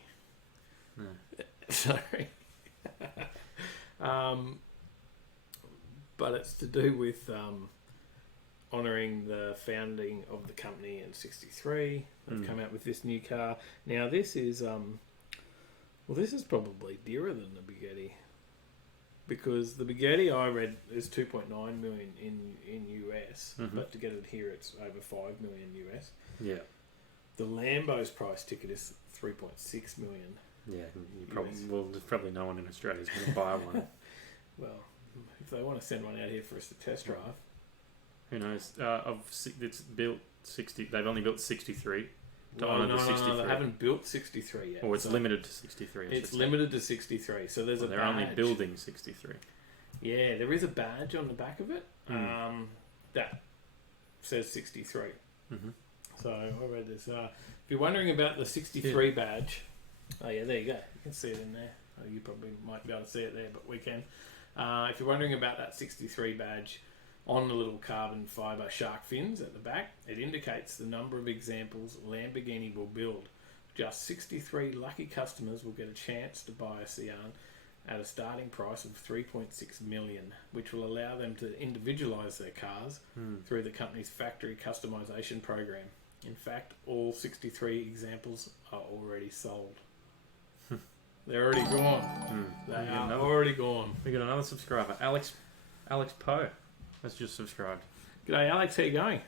No. Sorry. But it's to do with honouring the founding of the company in '63. They've come out with this new car. Now this is this is probably dearer than the Bugatti, because the Bugatti I read is 2.9 million in US, but to get it here it's over 5 million US. Yeah. The Lambo's price ticket is 3.6 million. Yeah, there's probably no one in Australia who's going to buy one. Well, if they want to send one out here for us to test drive. Who knows? It's built 60. They've only built 63 to honour the 63. No, they haven't built 63 yet. Or it's limited to 63. It's limited to 63. So there's they're only building 63. Yeah, there is a badge on the back of it that says 63. So I read this. If you're wondering about the 63 badge, oh yeah, there you go. You can see it in there. Oh, you probably might be able to see it there, but we can. If you're wondering about that 63 badge On the little carbon fibre shark fins at the back, it indicates the number of examples Lamborghini will build. Just 63 lucky customers will get a chance to buy a Sian at a starting price of 3.6 million, which will allow them to individualise their cars through the company's factory customisation program. In fact, all 63 examples are already sold. They're already gone. They are already gone. We got another subscriber, Alex Poe, has just subscribed. G'day, Alex. How you going?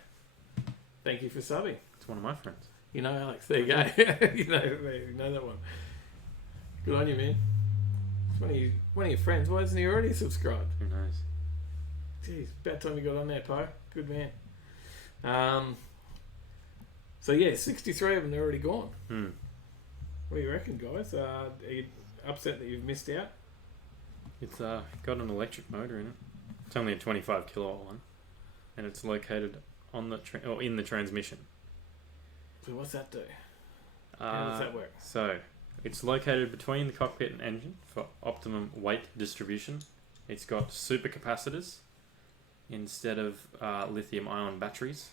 Thank you for subbing. It's one of my friends. You know, Alex. There you go. you know that one. Good on you, man. It's one of your friends. Why isn't he already subscribed? Who knows? Jeez, about time you got on there, Poe. Good man. So yeah, 63 of them, they're already gone. What do you reckon, guys? Are you upset that you've missed out? It's got an electric motor in it. It's only a 25 kilowatt one, and it's located on the in the transmission. So what's that do? How does that work? So it's located between the cockpit and engine for optimum weight distribution. It's got supercapacitors instead of lithium-ion batteries.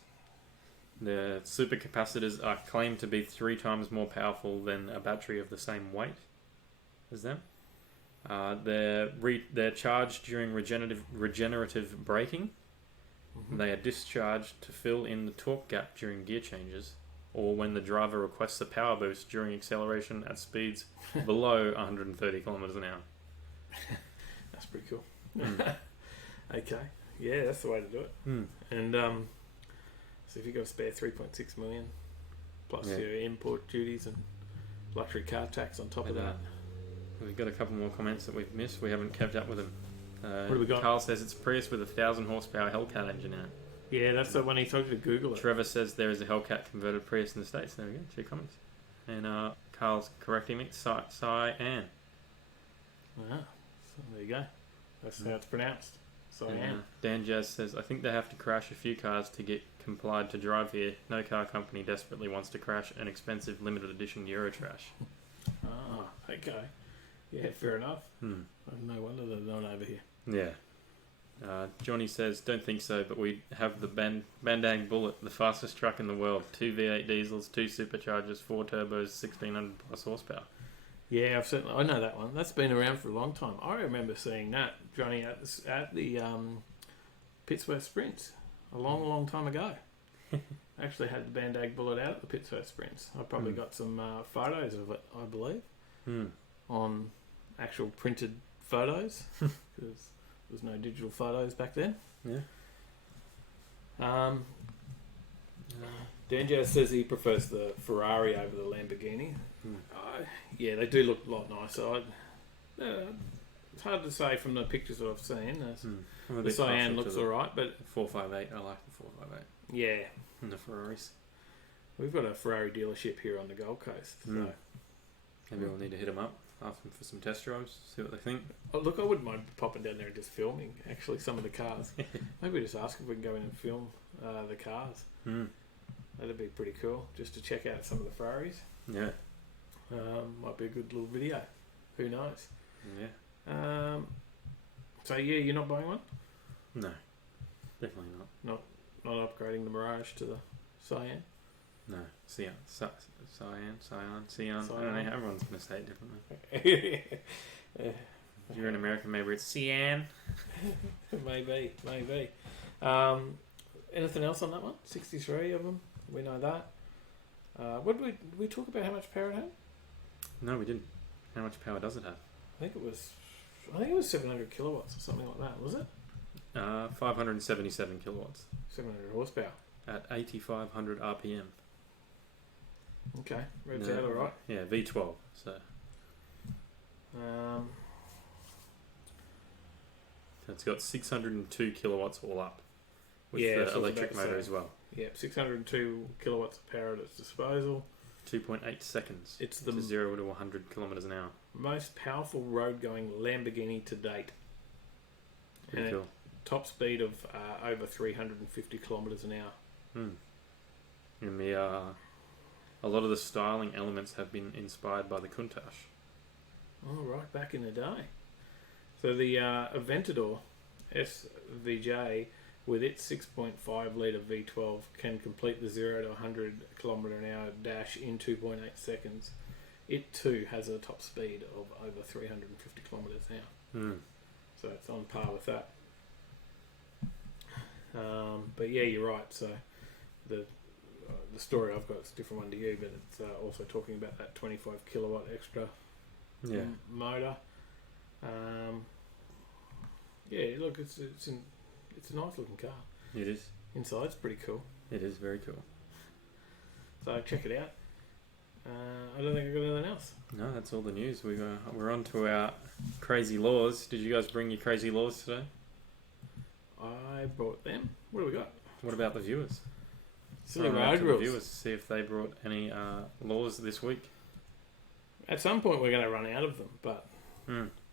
The supercapacitors are claimed to be 3 times more powerful than a battery of the same weight as them. They're charged during regenerative braking. They are discharged to fill in the torque gap during gear changes, or when the driver requests a power boost during acceleration at speeds below 130 kilometers an hour. That's pretty cool. Okay, yeah, that's the way to do it. And so if you've got to spare 3.6 million plus your import duties and luxury car tax on top of that. We've got a couple more comments that we've missed. We haven't kept up with them. What do we got? Carl says it's Prius with a 1,000 horsepower Hellcat engine in it. Yeah, that's the one he told you to Google it. Trevor says there is a Hellcat converted Prius in the States. There we go, 2 comments. And Carl's correcting me, Cyan. So there you go. That's how it's pronounced. Cyan. Dan Jazz says, I think they have to crash a few cars to get complied to drive here. No car company desperately wants to crash an expensive limited edition Eurotrash. Oh, okay. Yeah, fair enough. No wonder they're not over here. Yeah. Johnny says, don't think so, but we have the Bandang Bullet, the fastest truck in the world. 2 V8 diesels, 2 superchargers, 4 turbos, 1,600 plus horsepower. Yeah, I know that one. That's been around for a long time. I remember seeing that, Johnny, at the Pittsworth Sprints a long time ago. I actually had the Bandang Bullet out at the Pittsworth Sprints. I probably got some photos of it, I believe, on actual printed photos, because there was no digital photos back then. Yeah. Danjo says he prefers the Ferrari over the Lamborghini. Yeah, they do look a lot nicer. It's hard to say from the pictures that I've seen. The Cyan looks alright, but 458, I like the 458. Yeah. And the Ferraris. We've got a Ferrari dealership here on the Gold Coast. So. Maybe we'll need to hit them up, ask them for some test drives, see what they think. Oh, look, I wouldn't mind popping down there and just filming, actually, some of the cars. Maybe just ask if we can go in and film the cars. That'd be pretty cool, just to check out some of the Ferraris. Yeah. Might be a good little video. Who knows? Yeah. So, yeah, you're not buying one? No. Definitely not. Not upgrading the Mirage to the Cyan? No. Cyan. I don't know. Everyone's going to say it differently. If you're in America, maybe it's Cyan. Maybe. Anything else on that one? 63 of them. We know that. What did we talk about? How much power it had? No, we didn't. How much power does it have? I think it was 700 kilowatts or something like that. Was it? 577 kilowatts. 700 horsepower. At 8,500 RPM. Okay, revs out all right. Yeah, V12. So it's got 602 kilowatts all up with the electric motor as well. Yeah, 602 kilowatts of power at its disposal. 2.8 seconds. It's the 0 to 100 kilometers an hour. Most powerful road-going Lamborghini to date. Pretty cool. Top speed of over 350 kilometers an hour. And a lot of the styling elements have been inspired by the Countach. Oh, right, back in the day. So the Aventador SVJ with its 6.5 litre V12 can complete the 0 to 100 km/h dash in 2.8 seconds. It too has a top speed of over 350 kilometres an hour. Mm. So it's on par with that. But yeah, you're right. So the story I've got is a different one to you, but it's also talking about that 25 kilowatt extra motor. Yeah, look, it's a nice looking car. It is. Inside's pretty cool. It is very cool. So check it out. I don't think I've got anything else. No, that's all the news. We're on to our crazy laws. Did you guys bring your crazy laws today? I brought them. What do we got? What about the viewers? Silly Throw 'em out road to the rules. viewers to see if they brought any laws this week. At some point we're going to run out of them, but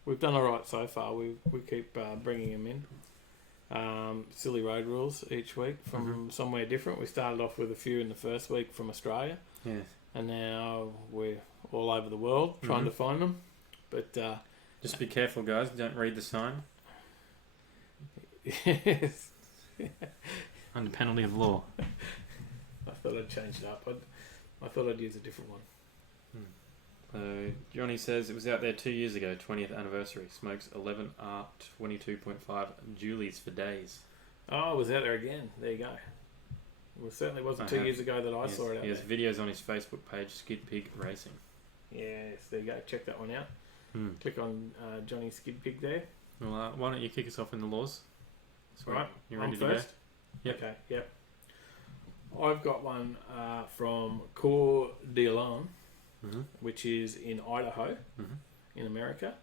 we've done all right so far. We keep bringing them in. Silly road rules each week from somewhere different. We started off with a few in the first week from Australia. Yes. And now we're all over the world trying to find them. But just be careful, guys. Don't read the sign. yes. Under penalty of law. I thought I'd change it up. I thought I'd use a different one. So Johnny says it was out there 2 years ago, 20th anniversary. Smokes 11R 22.5 Julies for days. Oh, it was out there again. There you go. Well, it certainly wasn't 2 years ago that I saw it out He has there. videos on his Facebook page, Skid Pig Racing. Yes, there you go. Check that one out. Click on Johnny Skid Pig there. Well, why don't you kick us off in the laws? Sweet. Right, You I'm ready to first? go? Yep. Okay, yep. I've got one from Coeur d'Alene, which is in Idaho, in America.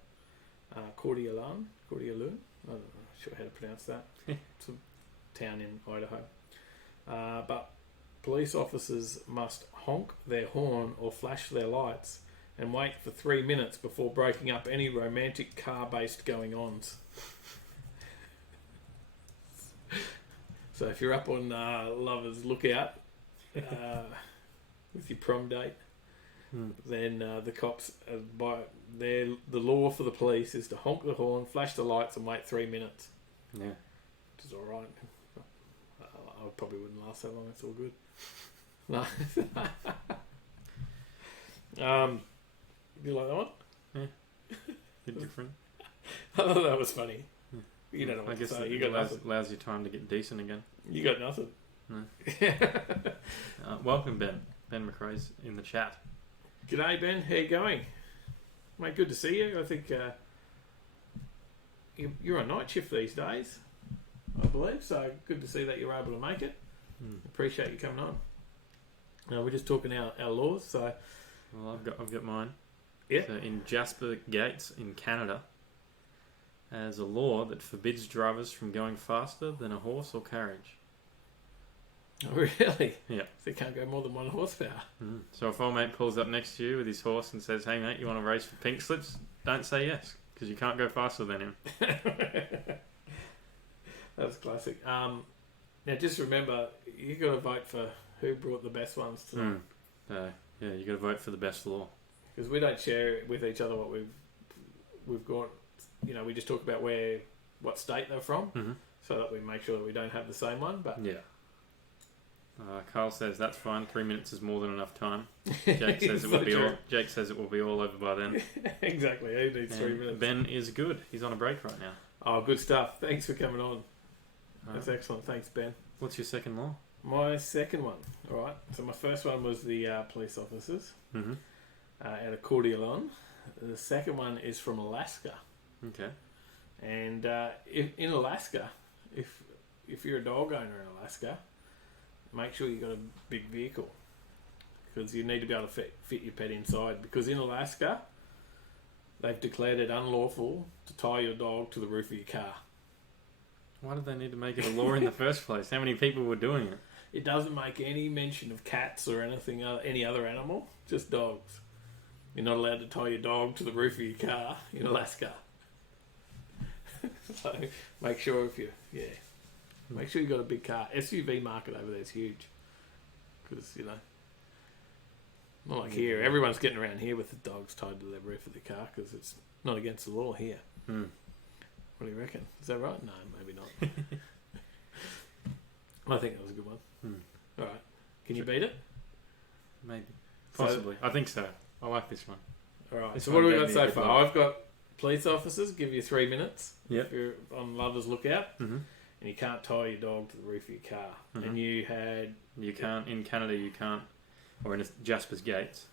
Coeur d'Alene. I'm not sure how to pronounce that. It's a town in Idaho. But police officers must honk their horn or flash their lights and wait for 3 minutes before breaking up any romantic car-based going-ons. So if you're up on Lovers Lookout with your prom date, then the cops, the law for the police is to honk the horn, flash the lights, and wait 3 minutes. Yeah. Which is all right. I probably wouldn't last that long. It's all good. No. You like that one? Yeah. Bit different. I thought that was funny. You don't know what I guess to say. it You got nothing. allows you time to get decent again. You got nothing. No. Welcome, Ben. Ben McRae's in the chat. G'day, Ben. How you going? Mate, good to see you. I think you're on night shift these days, I believe. So good to see that you're able to make it. Appreciate you coming on. We're just talking our laws. So, Well, I've got mine. yeah. So in Jasper Gates in Canada, has a law that forbids drivers from going faster than a horse or carriage. Oh, really? Yeah. So you can't go more than 1 horsepower. So if old mate pulls up next to you with his horse and says, "Hey mate, you want to race for pink slips?" Don't say yes, because you can't go faster than him. That's classic. Now, just remember, you got to vote for who brought the best ones tonight. Yeah, you got to vote for the best law. Because we don't share with each other what we've got. You know, we just talk about what state they're from, so that we make sure that we don't have the same one. But Yeah. Carl says that's fine. 3 minutes is more than enough time. Jake says it will be all. Jake says it will be all over by then. Exactly. Who needs 3 minutes? Ben is good. He's on a break right now. Oh, good stuff. Thanks for coming on. That's excellent. Thanks, Ben. What's your second law? My second one. All right. So my first one was the police officers out of Coeur d'Alene. The second one is from Alaska. Okay. And in Alaska, if you're a dog owner in Alaska, make sure you've got a big vehicle, because you need to be able to fit your pet inside. Because in Alaska, they've declared it unlawful to tie your dog to the roof of your car. Why did they need to make it a law in the first place? How many people were doing it? It doesn't make any mention of cats or anything, any other animal, just dogs. You're not allowed to tie your dog to the roof of your car in Alaska. So make sure make sure you've got a big car. SUV market over there is huge, because not like here. Everyone's getting around here with the dogs tied to the roof of the car because it's not against the law here. What do you reckon? Is that right? No, maybe not. I think that was a good one. All right. Can you beat it? Maybe. Possibly. I think so. I like this one. All right. This So what one do we gave got me a so good far? one. I've got police officers give you 3 minutes. Yep. If you're on Lover's Lookout. Mm-hmm. And you can't tie your dog to the roof of your car. Mhm. And you had... You can't, in Canada, you can't, or in Jasper's Gates,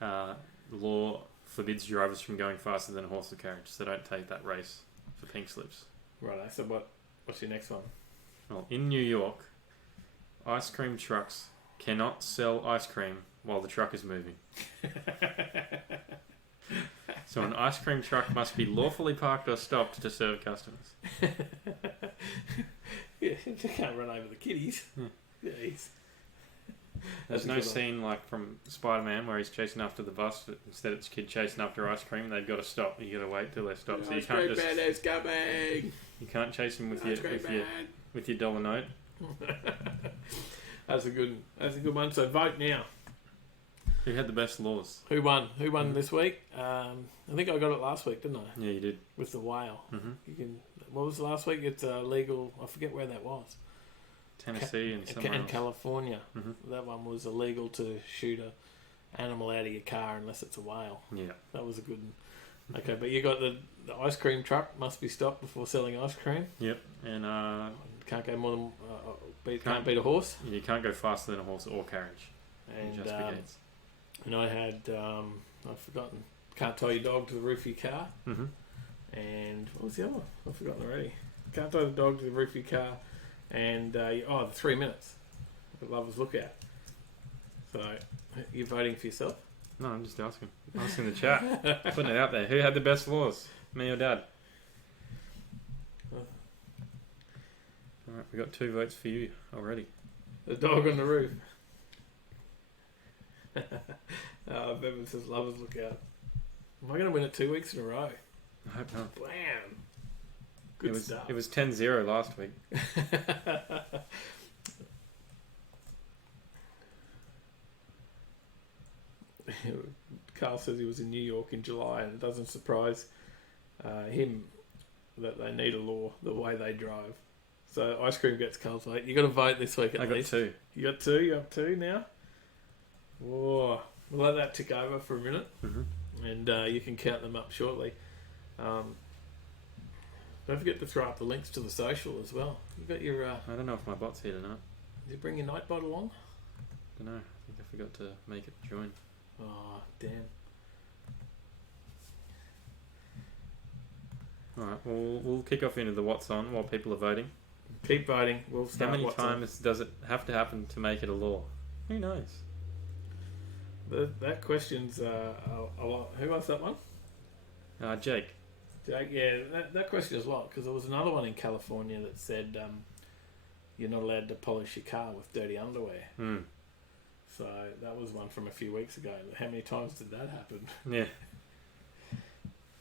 the law forbids drivers from going faster than a horse or carriage, so don't take that race for pink slips. Right, so what's your next one? Well, in New York, ice cream trucks cannot sell ice cream while the truck is moving. So an ice cream truck must be lawfully parked or stopped to serve customers. Yeah, you can't run over the kiddies. Jeez. There's That's a no good one. scene like from Spider-Man where he's chasing after the bus. But instead, it's a kid chasing after ice cream. They've got to stop. You got to wait till they stop. So you Ice can't cream just man is coming. you can't chase them with Ice cream your man. with your dollar note. That's a good one. So vote now. Who had the best laws? Who won? This week? I think I got it last week, didn't I? Yeah, you did. With the whale. Mm-hmm. You can. What was last week? It's legal. I forget where that was. Tennessee and somewhere And else. California. Mm-hmm. That one was illegal to shoot a animal out of your car unless it's a whale. Yeah. That was a good one. Okay, but you got the ice cream truck must be stopped before selling ice cream. Yep. And Can't go more than can't beat a horse. you can't go faster than a horse or carriage. And Just for gates. and I had I've forgotten. Can't tie your dog to the roof of your car. Mm-hmm. And what was the other one? I've forgotten already. Can't tie the dog to the roof of your car. And the 3 minutes. The Lovers Lookout. So you're voting for yourself? No, I'm just asking the chat, putting it out there. Who had the best laws? Me or Dad? All right, we got 2 votes for you already. The dog on the roof. Bevan says Lovers Lookout. Am I going to win it 2 weeks in a row? I hope not. Blam! Good stuff. It was 10-0 last week. Carl says he was in New York in July, and it doesn't surprise him that they need a law the way they drive. So ice cream gets Carl's vote. You got to vote this week at I got least. 2. You got 2. You have 2 now. Whoa! We'll let that tick over for a minute, Mm-hmm. and you can count them up shortly. Don't forget to throw up the links to the social as well. You got your. I don't know if my bot's here tonight. Did you bring your Nightbot along? Don't know. I think I forgot to make it join. Oh damn! All right, we'll kick off into the what's on while people are voting. Keep voting. We'll start. How many what's on. times does it have to happen to make it a law? Who knows? That question's a lot. Who asked that one? Jake. Jake, yeah, that question as well, because there was another one in California that said you're not allowed to polish your car with dirty underwear. Hmm. So that was one from a few weeks ago. How many times did that happen? Yeah.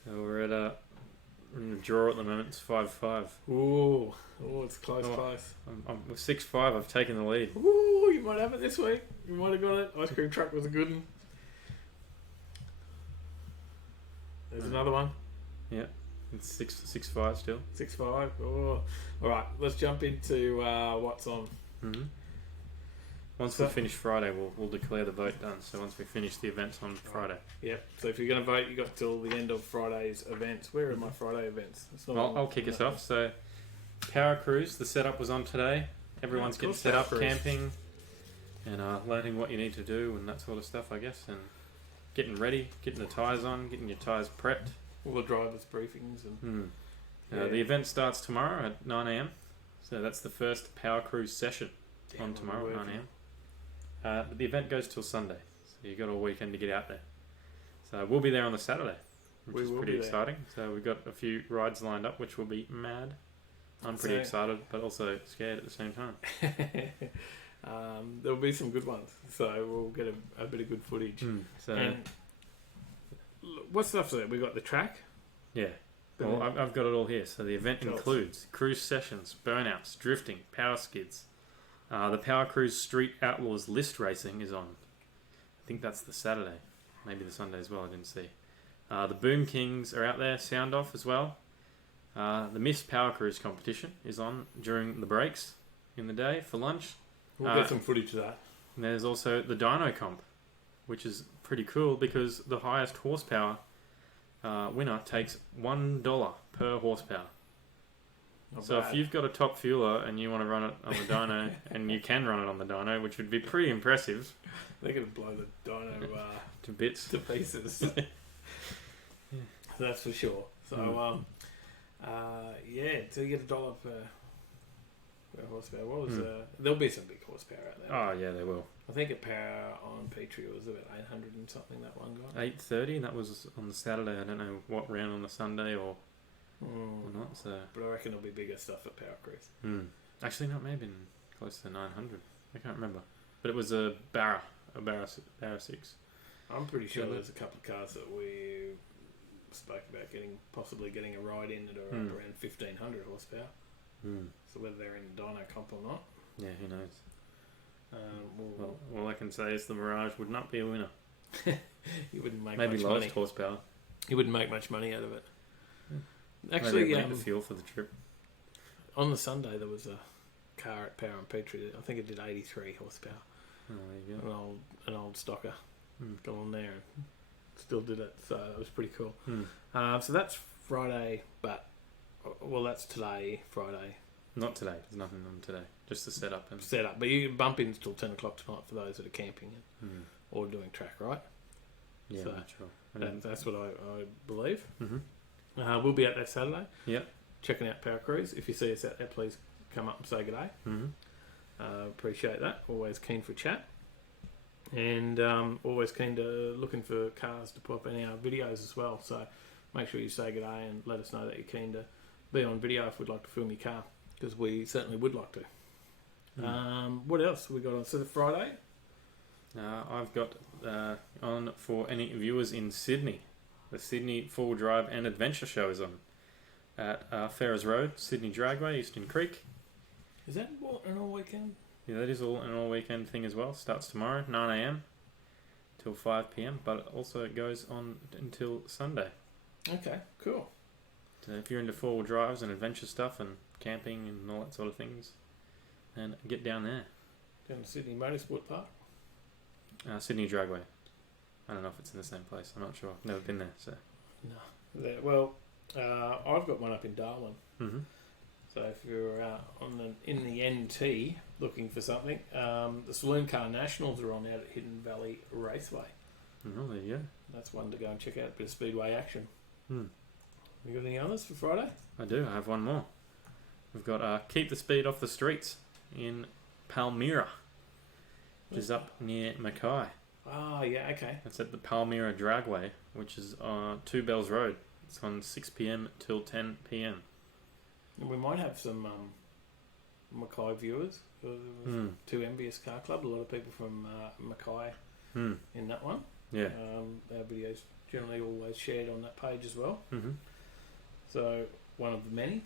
So we're in the draw at the moment. It's 5-5. Ooh, it's close. I'm with 6-5. I've taken the lead. Ooh, you might have it this week. You might have got it. Ice cream truck was a good one. There's another one. Yeah. It's 6-5 still. 6-5. Oh, all right. Let's jump into what's on. Mm-hmm. Once we finish Friday, we'll declare the vote done. So once we finish the events on Friday. Yep. So if you're going to vote, you got till the end of Friday's events. Where are my Friday events? It's not on- I'll kick us off. So Power Cruise, the setup was on today. Everyone's of getting course, set Power up, Cruise. camping, and learning what you need to do and that sort of stuff, I guess, and getting ready, getting the tyres on, getting your tyres prepped. All the drivers' briefings and Yeah. The event starts tomorrow at 9 a.m. So that's the first Power Cruise session on tomorrow at 9 a.m. But the event goes till Sunday, so you've got all weekend to get out there. So we'll be there on the Saturday, which is pretty exciting. So we've got a few rides lined up, which will be mad. I'm pretty excited, but also scared at the same time. There'll be some good ones, so we'll get a bit of good footage. So And what stuff's there? We got the track. yeah. Well, I've got it all here. So the event includes cruise sessions, burnouts, drifting, power skids. The Power Cruise Street Outlaws list racing is on. I think that's the Saturday. Maybe the Sunday as well, I didn't see. The Boom Kings are out there, sound off as well. The Miss Power Cruise competition is on during the breaks. in the day for lunch. We'll get some footage of that. And there's also the dyno comp, which is pretty cool because the highest horsepower winner takes $1 per horsepower. Not So bad. if you've got a top fueler and you want to run it on the dyno, and you can run it on the dyno, which would be pretty impressive They're going to blow the dyno to bits. to pieces. That's for sure. So, so you get $1 per horsepower. What was there'll be some big horsepower out there. Oh yeah, they will. I think at Power on Petrie it was about 800 and something that one got. 8:30. That was on the Saturday. I don't know what round on the Sunday or not. So, But I reckon there'll be bigger stuff at Power Cruise. actually, not maybe close to 900. I can't remember, but it was a Barra 6. I'm pretty sure Yeah, there's a couple of cars that we spoke about possibly getting a ride in that are up around 1500 horsepower. So whether they're in the dyno comp or not, Yeah, who knows? well, All I can say is the Mirage would not be a winner. you wouldn't make Maybe much lowest money. horsepower. You wouldn't make much money out of it. Actually, Actually, the fuel for the trip. on the Sunday there was a car at Power and Petrie. I think it did 83 horsepower. Oh, there you go. An old stocker Hmm. got on there and still did it. So it was pretty cool. Hmm. So that's Friday, but that's today, Friday. Not today. There's nothing on today. Just the setup and Set up, but you bump in till 10 o'clock tonight for those that are camping or doing track, right? yeah, So, I'm not sure. That's what I believe. Mm-hmm. We'll be out there Saturday. Yep. Checking out Power Cruise. If you see us out there, please come up and say good day. Mm-hmm. Appreciate that. Always keen for chat, and always keen to looking for cars to put up in our videos as well. So make sure you say good day and let us know that you're keen to be on video if we'd like to film your car, because we certainly would like to. What else we got on? So the Friday. I've got on for any viewers in Sydney. The Sydney 4-wheel drive and adventure show is on at Ferrers Road, Sydney Dragway, Eastern Creek. Is that an all weekend? Yeah, that is all an all weekend thing as well. Starts tomorrow, 9 a.m. till 5 p.m. But it also goes on until Sunday. Okay, cool. So if you're into 4-wheel drives and adventure stuff and camping and all that sort of things, then get down there. Down to Sydney Motorsport Park. Sydney Dragway. I don't know if it's in the same place. I'm not sure. I've never been there. So. No. I've got one up in Darwin. Mm-hmm. So if you're in the NT looking for something, the Saloon Car Nationals are on out at Hidden Valley Raceway. Oh, there you go. That's one to go and check out. A bit of speedway action. Hmm. You got any others for Friday? I do. I have one more. We've got Keep the Speed Off the Streets in Palmyra, which is up near Mackay. Oh, yeah, okay. That's at the Palmyra Dragway, which is on 2 Bells Road. It's on 6 p.m. till 10 p.m. And we might have some Mackay viewers. Too Envious Car Club. A lot of people from Mackay in that one. Yeah. Our videos generally always shared on that page as well. Mm-hmm. So one of the many.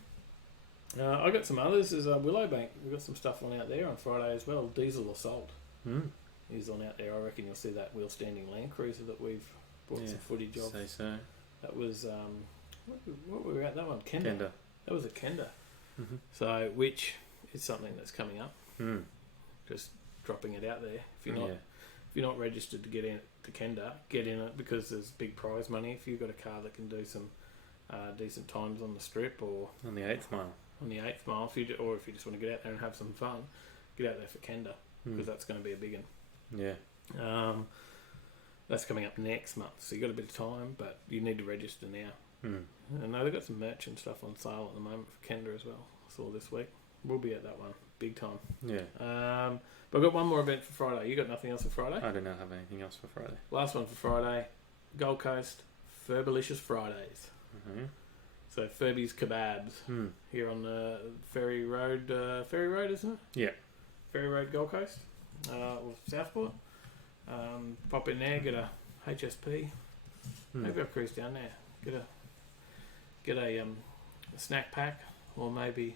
I got some others. There's Willowbank. We've got some stuff on out there on Friday as well. Diesel Assault is on out there. I reckon you'll see that wheel standing Land Cruiser that we've brought some footage of. Say so. That was what were we at that one? Kenda. That was a Kenda. Mm-hmm. So which is something that's coming up. Just dropping it out there. If you're not registered to get in to Kenda, get in it, because there's big prize money if you've got a car that can do some decent times on the strip or On the 8th mile. on the 8th mile, if you just want to get out there and have some fun, get out there for Kenda, because that's going to be a big one. Yeah. That's coming up next month, so you've got a bit of time, but you need to register now. And they've got some merch and stuff on sale at the moment for Kenda as well. I saw this week. We'll be at that one, big time. Yeah. But I've got one more event for Friday. You got nothing else for Friday? I do not have anything else for Friday. Last one for Friday, Gold Coast, Ferbalicious Fridays. Mm-hmm. So Furby's Kebabs here on the Ferry Road, isn't it? Yeah. Ferry Road, Gold Coast, or Southport. Pop in there, get a HSP. Maybe I'll cruise down there. Get a snack pack, or maybe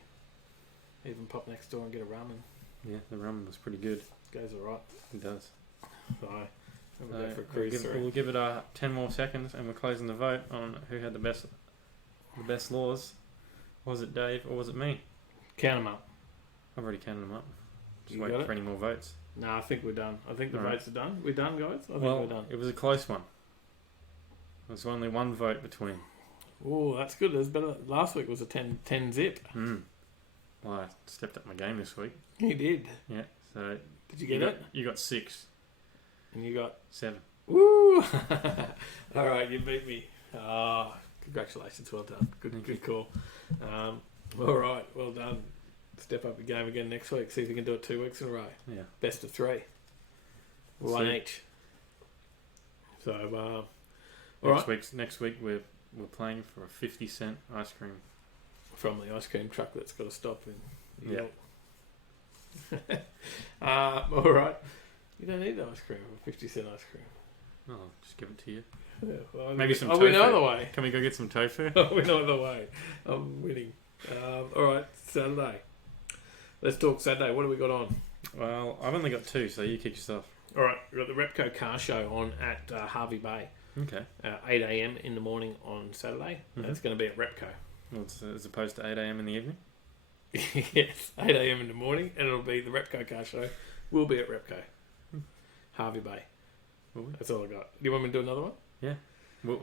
even pop next door and get a ramen. Yeah, the rum was pretty good. Goes alright. It does. So we'll go for a cruise through. We'll give it 10 more seconds, and we're closing the vote on who had the best laws. Was it Dave or was it me? Count them up. I've already counted them up. Just You waiting got for it? any more votes. No, I think we're done. I think the All right. votes are done. We're done, guys. I think Well, we're done. it was a close one. There was only one vote between. Oh, that's good. That's better. Last week was a 10 zip. Well, I stepped up my game this week. You did. Yeah, so Did you get it? You got 6, And you got 7. woo! All right, you beat me. Ah, congratulations. Well done. Good call. All right, well done. Step up your game again next week. See if you can do it 2 weeks in a row. Yeah. Best of 3. One See. each. So, all right. Next week we're playing for a 50-cent ice cream. From the ice cream truck that's got to stop in Yeah. York. All right. You don't need the ice cream. 50-cent ice cream. Oh, I'll just give it to you. Yeah, well, Maybe some we know tofu. the way. Can we go get some tofu? We know the way. I'm winning. All right, Saturday. Let's talk Saturday. What do we got on? Well, I've only got 2, so you kick yourself. All right, we've got the Repco car show on at Harvey Bay. Okay. 8 a.m. in the morning on Saturday. That's going to be at Repco. Well, as opposed to 8 a.m. in the evening? Yes, 8 a.m. in the morning, and it'll be the Repco car show. We'll be at Repco. Harvey Bay. Will we? That's all I got. Do you want me to do another one? Yeah. We'll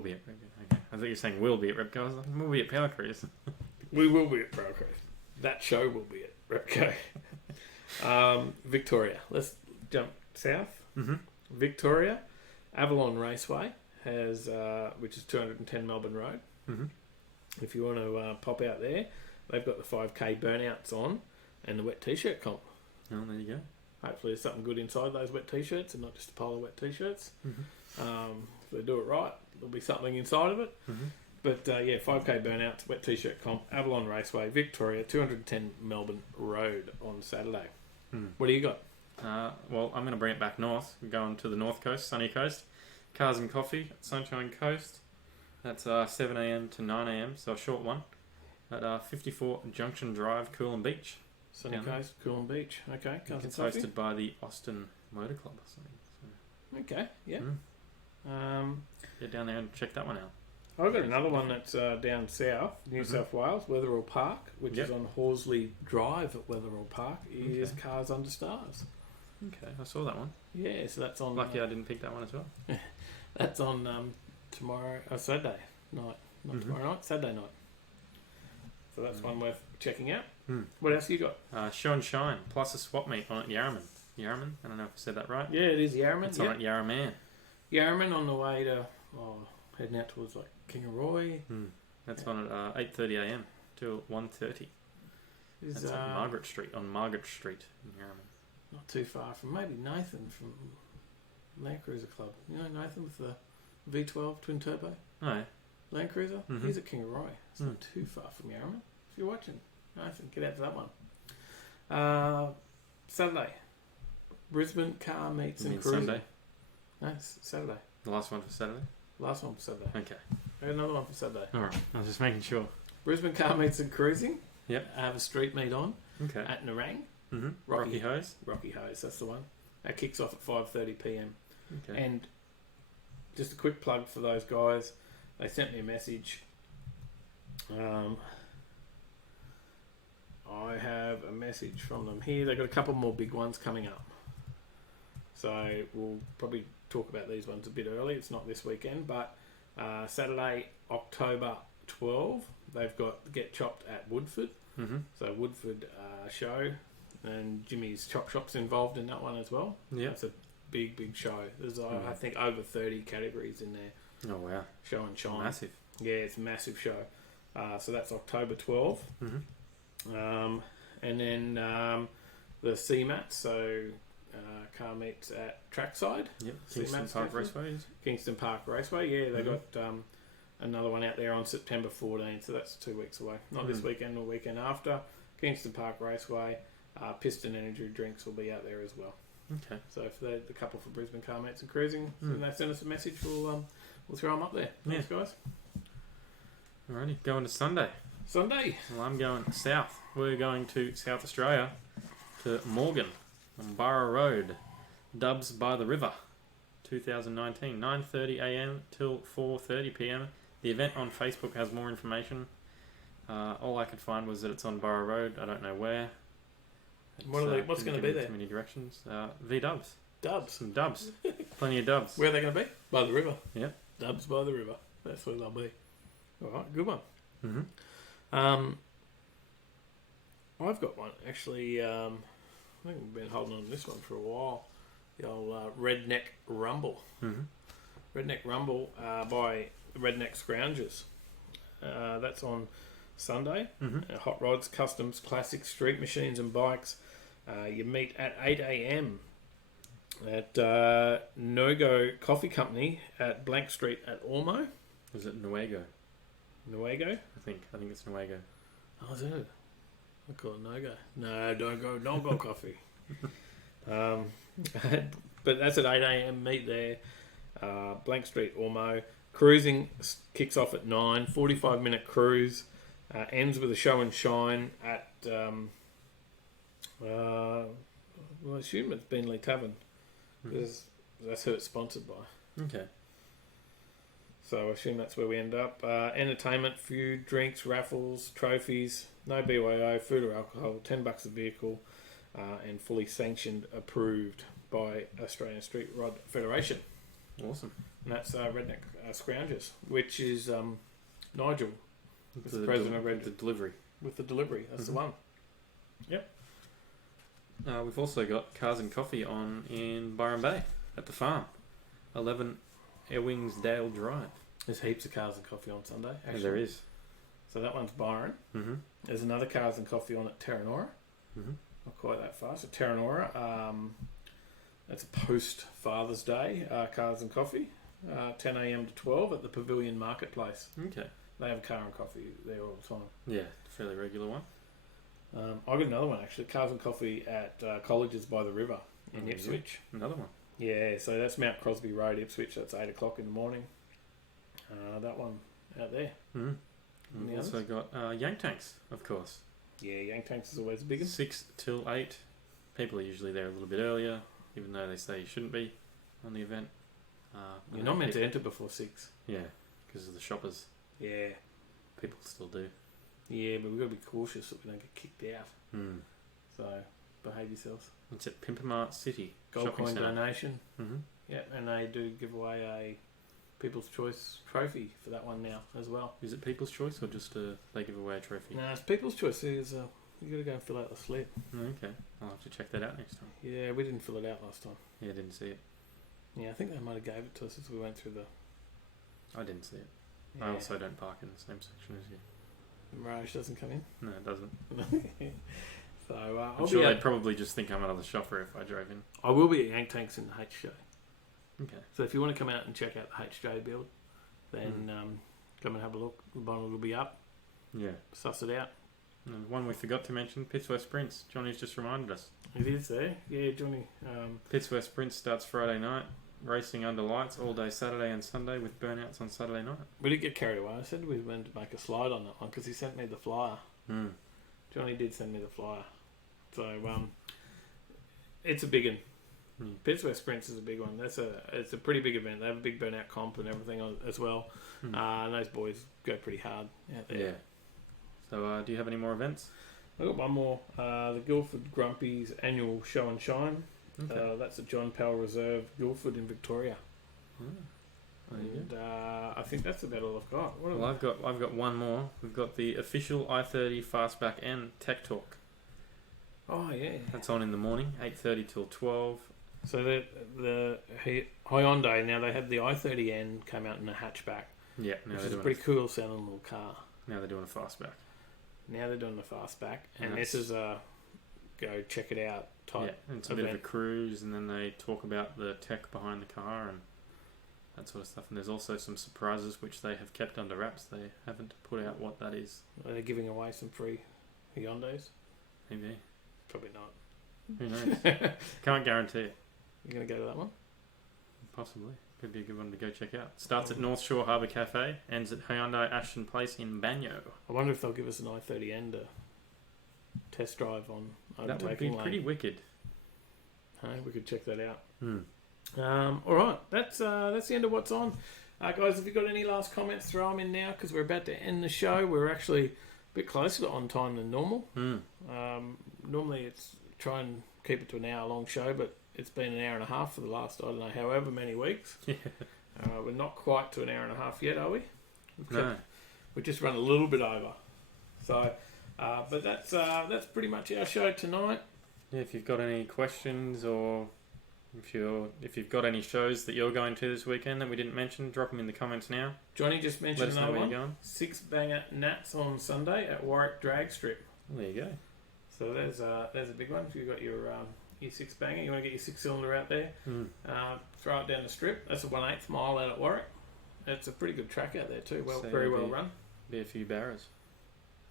be at Repco. Okay. I thought you were saying we'll be at Repco. I was like, we'll be at Power Cruise. We will be at Repco. That show will be at Repco. Victoria. Let's jump south. Mm-hmm. Victoria, Avalon Raceway has, which is 210 Melbourne Road. Mm-hmm. If you want to pop out there, they've got the 5K burnouts on and the wet t-shirt comp. Oh, there you go. Hopefully there's something good inside those wet t-shirts and not just a pile of wet t-shirts. Mm-hmm. If they do it right, there'll be something inside of it. Mm-hmm. But 5K burnouts, wet t-shirt comp, Avalon Raceway, Victoria, 210 Melbourne Road on Saturday. What do you got? Well, I'm going to bring it back north. We're going to the north coast, sunny coast. Cars and Coffee at Sunshine Coast. That's 7 a.m. to 9 a.m, so a short one. At 54 Junction Drive, Coolum Beach. Sunny Down there. Coast, Coolum Beach. Okay, I think Cars and it's Coffee. hosted by the Austin Motor Club or something. So, Okay, yeah. get down there and check that one out. I've got another one that's down south, New South Wales, Wetherell Park, which is on Horsley Drive at Wetherell Park, is Cars Under Stars. Okay, I saw that one. Yeah, so that's on... Lucky I didn't pick that one as well. That's on tomorrow, Saturday night. Not tomorrow night, Saturday night. So that's one worth checking out. What else you got? Show and Shine, plus a swap meet on at Yarraman. Yarraman? I don't know if I said that right. Yeah, it is Yarraman. It's on at Yarraman. Yarraman on the way to... heading out towards like Kingaroy. That's on at 8:30 a.m. till 1:30. That's at Margaret Street, on Margaret Street in Yarraman. Not too far from maybe Nathan from Land Cruiser Club. You know Nathan with the V12 twin turbo Oh, yeah. Land Cruiser? He's at Kingaroy. It's not too far from Yarraman. If you're watching, Nathan, get out to that one. Saturday. Brisbane car meets You and mean cruising. Sunday? No, it's Saturday. The last one for Saturday? Last one for Saturday. Okay. I got another one for Saturday. Alright, I was just making sure. Brisbane car meets and cruising. Yep. I have a street meet on Okay. at Nerang. Rocky Hose? Rocky Hose, that's the one. That kicks off at 5:30 p.m. Okay. And just a quick plug for those guys. They sent me a message. I have a message from them here. They've got a couple more big ones coming up. So we'll probably talk about these ones a bit early. It's not this weekend, but Saturday, October 12, they've got Get Chopped at Woodford. So Woodford show, and Jimmy's Chop Shop's involved in that one as well. Yeah. It's a big show. There's I think over 30 categories in there. Oh, wow. Show and shine. Massive. Yeah, it's a massive show. So that's October 12. And then the CMAT, so car meets at Trackside. Yep. See Kingston Matt's Park Trackside? Raceway. Kingston Park Raceway. Yeah, they got another one out there on September 14th, so that's 2 weeks away. Not this weekend or weekend after. Kingston Park Raceway. Piston Energy Drinks will be out there as well. Okay. So if they're the couple for Brisbane car mates and cruising, and they send us a message, we'll throw them up there. Thanks, guys. Alrighty, going to Sunday. Sunday. Well, I'm going south. We're going to South Australia, to Morgan, on Burra Road, Dubs by the River, 2019, 9:30 a.m. till 4:30 p.m. The event on Facebook has more information. All I could find was that it's on Burra Road. I don't know where. What's going to be there? Too many directions. V-dubs. Dubs. Some dubs. Plenty of dubs. Where are they going to be? By the river. Yeah. Dubs by the river. That's where they'll be. All right, good one. Mm-hmm. I've got one actually. I think we've been holding on to this one for a while. The old Redneck Rumble. Mm-hmm. Redneck Rumble by Redneck Scroungers. That's on Sunday. Mm-hmm. Hot rods, customs, classics, street machines, and bikes. You meet at 8 a.m. at No-Go Coffee Company at Blank Street at Ormo. Is it Nuego? Nuego? I think it's Nuego. Oh, is it? I call it No-Go. No, don't go coffee. But that's at 8 a.m. Meet there. Blank Street, Ormo. Cruising kicks off at 9. 45-minute cruise. Ends with a show and shine at... well, I assume it's Benley Tavern. Because that's who it's sponsored by. Okay. So I assume that's where we end up. Entertainment, food, drinks, raffles, trophies, no BYO, food or alcohol, $10 a vehicle, and fully sanctioned, approved by Australian Street Rod Federation. Awesome. And that's Redneck Scroungers, which is Nigel, the president of Redneck. The delivery. With the delivery, that's the one. Yep. We've also got Cars and Coffee on in Byron Bay at the farm. 11 Ewingsdale Drive. There's heaps of Cars and Coffee on Sunday, actually. Yeah, there is. So that one's Byron. Mm-hmm. There's another Cars and Coffee on at Terranora. Mm-hmm. Not quite that far. So Terranora, that's post Father's Day, Cars and Coffee, 10 a.m. to 12 at the Pavilion Marketplace. Okay. They have car and coffee there all the time. Yeah, fairly regular one. I've got another one actually, Cars and Coffee at Colleges by the River in Ipswich. Another one. Yeah, so that's Mount Crosby Road, Ipswich. That's 8 o'clock in the morning. That one out there. Mm-hmm. And We've also got Yank Tanks, of course. Yeah, Yank Tanks is always the biggest. 6 till 8. People are usually there a little bit earlier, even though they say you shouldn't be on the event. You're not meant to enter before 6. Yeah, because of the shoppers. Yeah. People still do. Yeah, but we've got to be cautious so we don't get kicked out. Mm. So, behave yourselves. It's at Pimpamart City. Gold coin Centre. donation. Mm-hmm. Yeah, and they do give away a People's Choice trophy for that one now as well. Is it People's Choice or just they give away a trophy? No, it's People's Choice. You got to go and fill out the slip. Okay, I'll have to check that out next time. Yeah, we didn't fill it out last time. Yeah, I didn't see it. Yeah, I think they might have gave it to us as we went through the... I didn't see it. Yeah. I also don't park in the same section as you. Mirage doesn't come in. No, it doesn't. So I'm sure they'd probably just think I'm another shopper if I drove in. I will be at Yank Tanks in the HJ. Okay. So if you want to come out and check out the HJ build, then come and have a look. The bottle will be up. Yeah. Suss it out. And one we forgot to mention, Pittsworth Sprints. Johnny's just reminded us. It is there. Yeah, Johnny. Pittsworth Sprints starts Friday night. Racing under lights all day Saturday and Sunday with burnouts on Saturday night. We did get carried away. I said we went to make a slide on that one because he sent me the flyer. Mm. Johnny did send me the flyer. So it's a big one. Mm. Pittsworth Sprints is a big one. It's a pretty big event. They have a big burnout comp and everything on as well. Mm. And those boys go pretty hard out there. Yeah. So do you have any more events? I've got one more. The Guildford Grumpy's annual show and shine. Okay. That's at John Powell Reserve, Guildford in Victoria. There you And I think that's about all I've got. Well, I've got one more. We've got the official I-30 Fastback and Tech Talk. Oh yeah, That's on in the morning, 8:30 till 12. so the Hyundai now they had the i30N came out in a hatchback, Yeah, which is a pretty cool sounding little car. now they're doing a Fastback. Now they're doing the fastback, and And this is a go check it out Yeah, type. and it's a bit of a event. cruise, and then they talk about the tech behind the car and that sort of stuff. And there's also some surprises which they have kept under wraps. They haven't put out what that is. They're giving away some free Hyundais. Maybe. Probably not. Who knows? Can't guarantee it. You gonna go to that one? Possibly. Could be a good one to go check out. Starts at North Shore Harbour Cafe, ends at Hyundai Ashton Place in Banyo. I wonder if they'll give us an i30N to test drive on That Overtaking would be lane. pretty wicked. Hey, we could check that out. Hmm. All right, that's the end of what's on. Guys, if you've got any last comments, throw them in now because we're about to end the show. We're actually a bit closer to on time than normal. Hmm. Normally it's try and keep it to an hour-long show, but it's been an hour and a half for the last, I don't know, however many weeks. Yeah. We're not quite to an hour and a half yet, are we? No. We've just run a little bit over. So, but that's pretty much our show tonight. Yeah, if you've got any questions or if you've got any shows that you're going to this weekend that we didn't mention, drop them in the comments now. Johnny just mentioned Let us know another where one. you're going. 6 Banger Nats on Sunday at Warwick Drag Strip. Well, there you go. So there's a big one. If you've got your 6 Banger, you want to get your 6-cylinder out there, throw it down the strip. That's a 1/8 mile out at Warwick. It's a pretty good track out there too. Well, So very well run. Be a few barrows.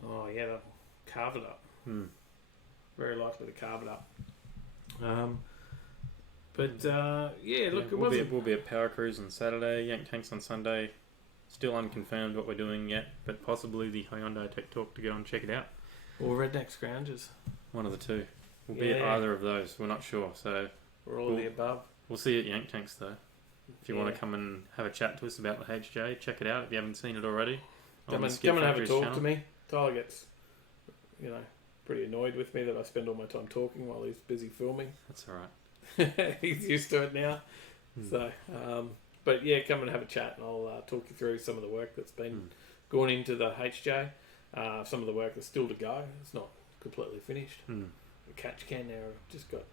Oh yeah, they'll carve it up. Very likely to carve it up. Yeah, look, we'll be at Power Cruise on Saturday, Yank Tanks on Sunday. Still unconfirmed what we're doing yet, but possibly the Hyundai Tech Talk to go and check it out. Or Redneck Scroungers. One of the two. We'll be at either of those. We're not sure, so Or all of the above. we'll see you at Yank Tanks though. If you want to come and have a chat to us about the HJ, check it out if you haven't seen it already. Come and have a talk to me. Tyler gets, pretty annoyed with me that I spend all my time talking while he's busy filming. That's alright. He's used to it now. So, but yeah, come and have a chat and I'll talk you through some of the work that's been gone into the HJ. Some of the work that's still to go. It's not completely finished. The catch can now just got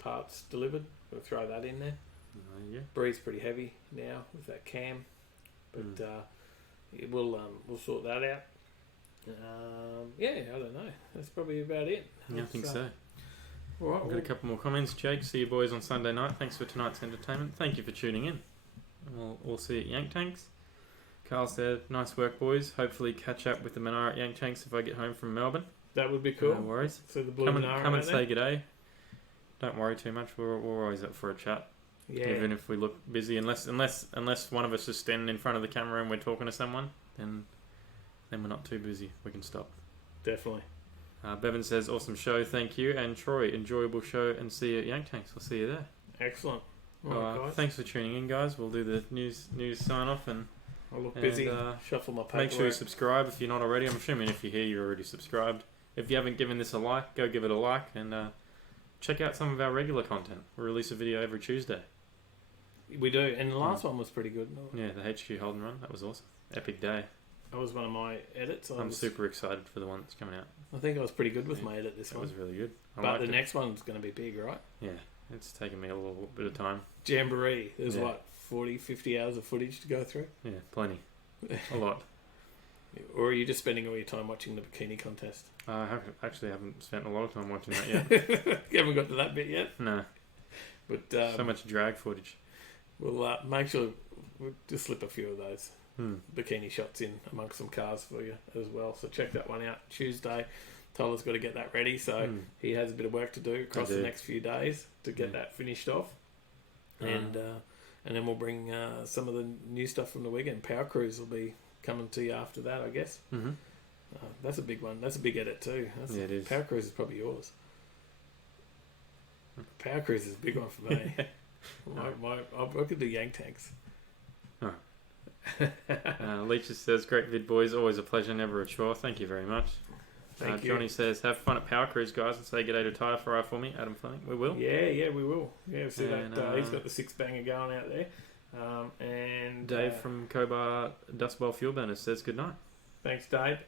parts delivered. We'll throw that in there. Yeah. Bree's pretty heavy now with that cam, but we'll sort that out. Yeah, I don't know. That's probably about it. Yeah, I think so. All right, I've got a couple more comments. Jake, see you boys on Sunday night. Thanks for tonight's entertainment. Thank you for tuning in. We'll see you at Yank Tanks. Carl said, nice work, boys. Hopefully catch up with the Menara at Yank Tanks if I get home from Melbourne. That would be cool. No worries. So the blue Come Menara and right say g'day. Don't worry too much. We're always up for a chat. Yeah. Even if we look busy, unless one of us is standing in front of the camera and we're talking to someone, then we're not too busy. We can stop. Definitely. Bevan says, awesome show, thank you. And Troy, enjoyable show, and see you at Yank Tanks. I'll see you there. Excellent. All right, guys. Thanks for tuning in, guys. We'll do the news sign off and I'll look busy. Shuffle my paperwork. make sure you subscribe if you're not already. I'm assuming if you're here, you're already subscribed. If you haven't given this a like, go give it a like and check out some of our regular content. We release a video every Tuesday. We do, and the last one was pretty good. Yeah, the HQ Holden run. That was awesome. Epic day. That was one of my edits. I'm super excited for the one that's coming out. I think I was pretty good with my edit this one. It was really good. But the next one's going to be big, right? Yeah, it's taken me a little bit of time. Jamboree. There's 40, 50 hours of footage to go through? Yeah, plenty. A lot. Or are you just spending all your time watching the bikini contest? I haven't spent a lot of time watching that yet. You haven't got to that bit yet? No. But so much drag footage. We'll make sure we'll just slip a few of those bikini shots in amongst some cars for you as well. So check that one out. Tuesday, Tyler's got to get that ready. So he has a bit of work to do across the next few days to get that finished off. And then we'll bring some of the new stuff from the weekend. Power Cruise will be coming to you after that, I guess. Mm-hmm. That's a big one. That's a big edit too. It is. Power Cruise is probably yours. Power Cruise is a big one for me. I could do Yank Tanks. Leach says, great vid, boys. Always a pleasure, never a chore. Thank you very much. Thank you. Johnny says, have fun at Power Cruise, guys, and say g'day to Tyre Fry for me, Adam Fleming. We will. Yeah, we will. Yeah, see and, that. He's got the 6-banger going out there. And Dave from Cobar Dust Bowl Fuel Burners says good night. Thanks, Dave.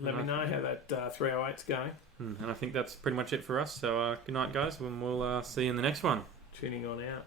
Let me know how that 308's going. And I think that's pretty much it for us. So good night, guys, and we'll see you in the next one. Tuning on out.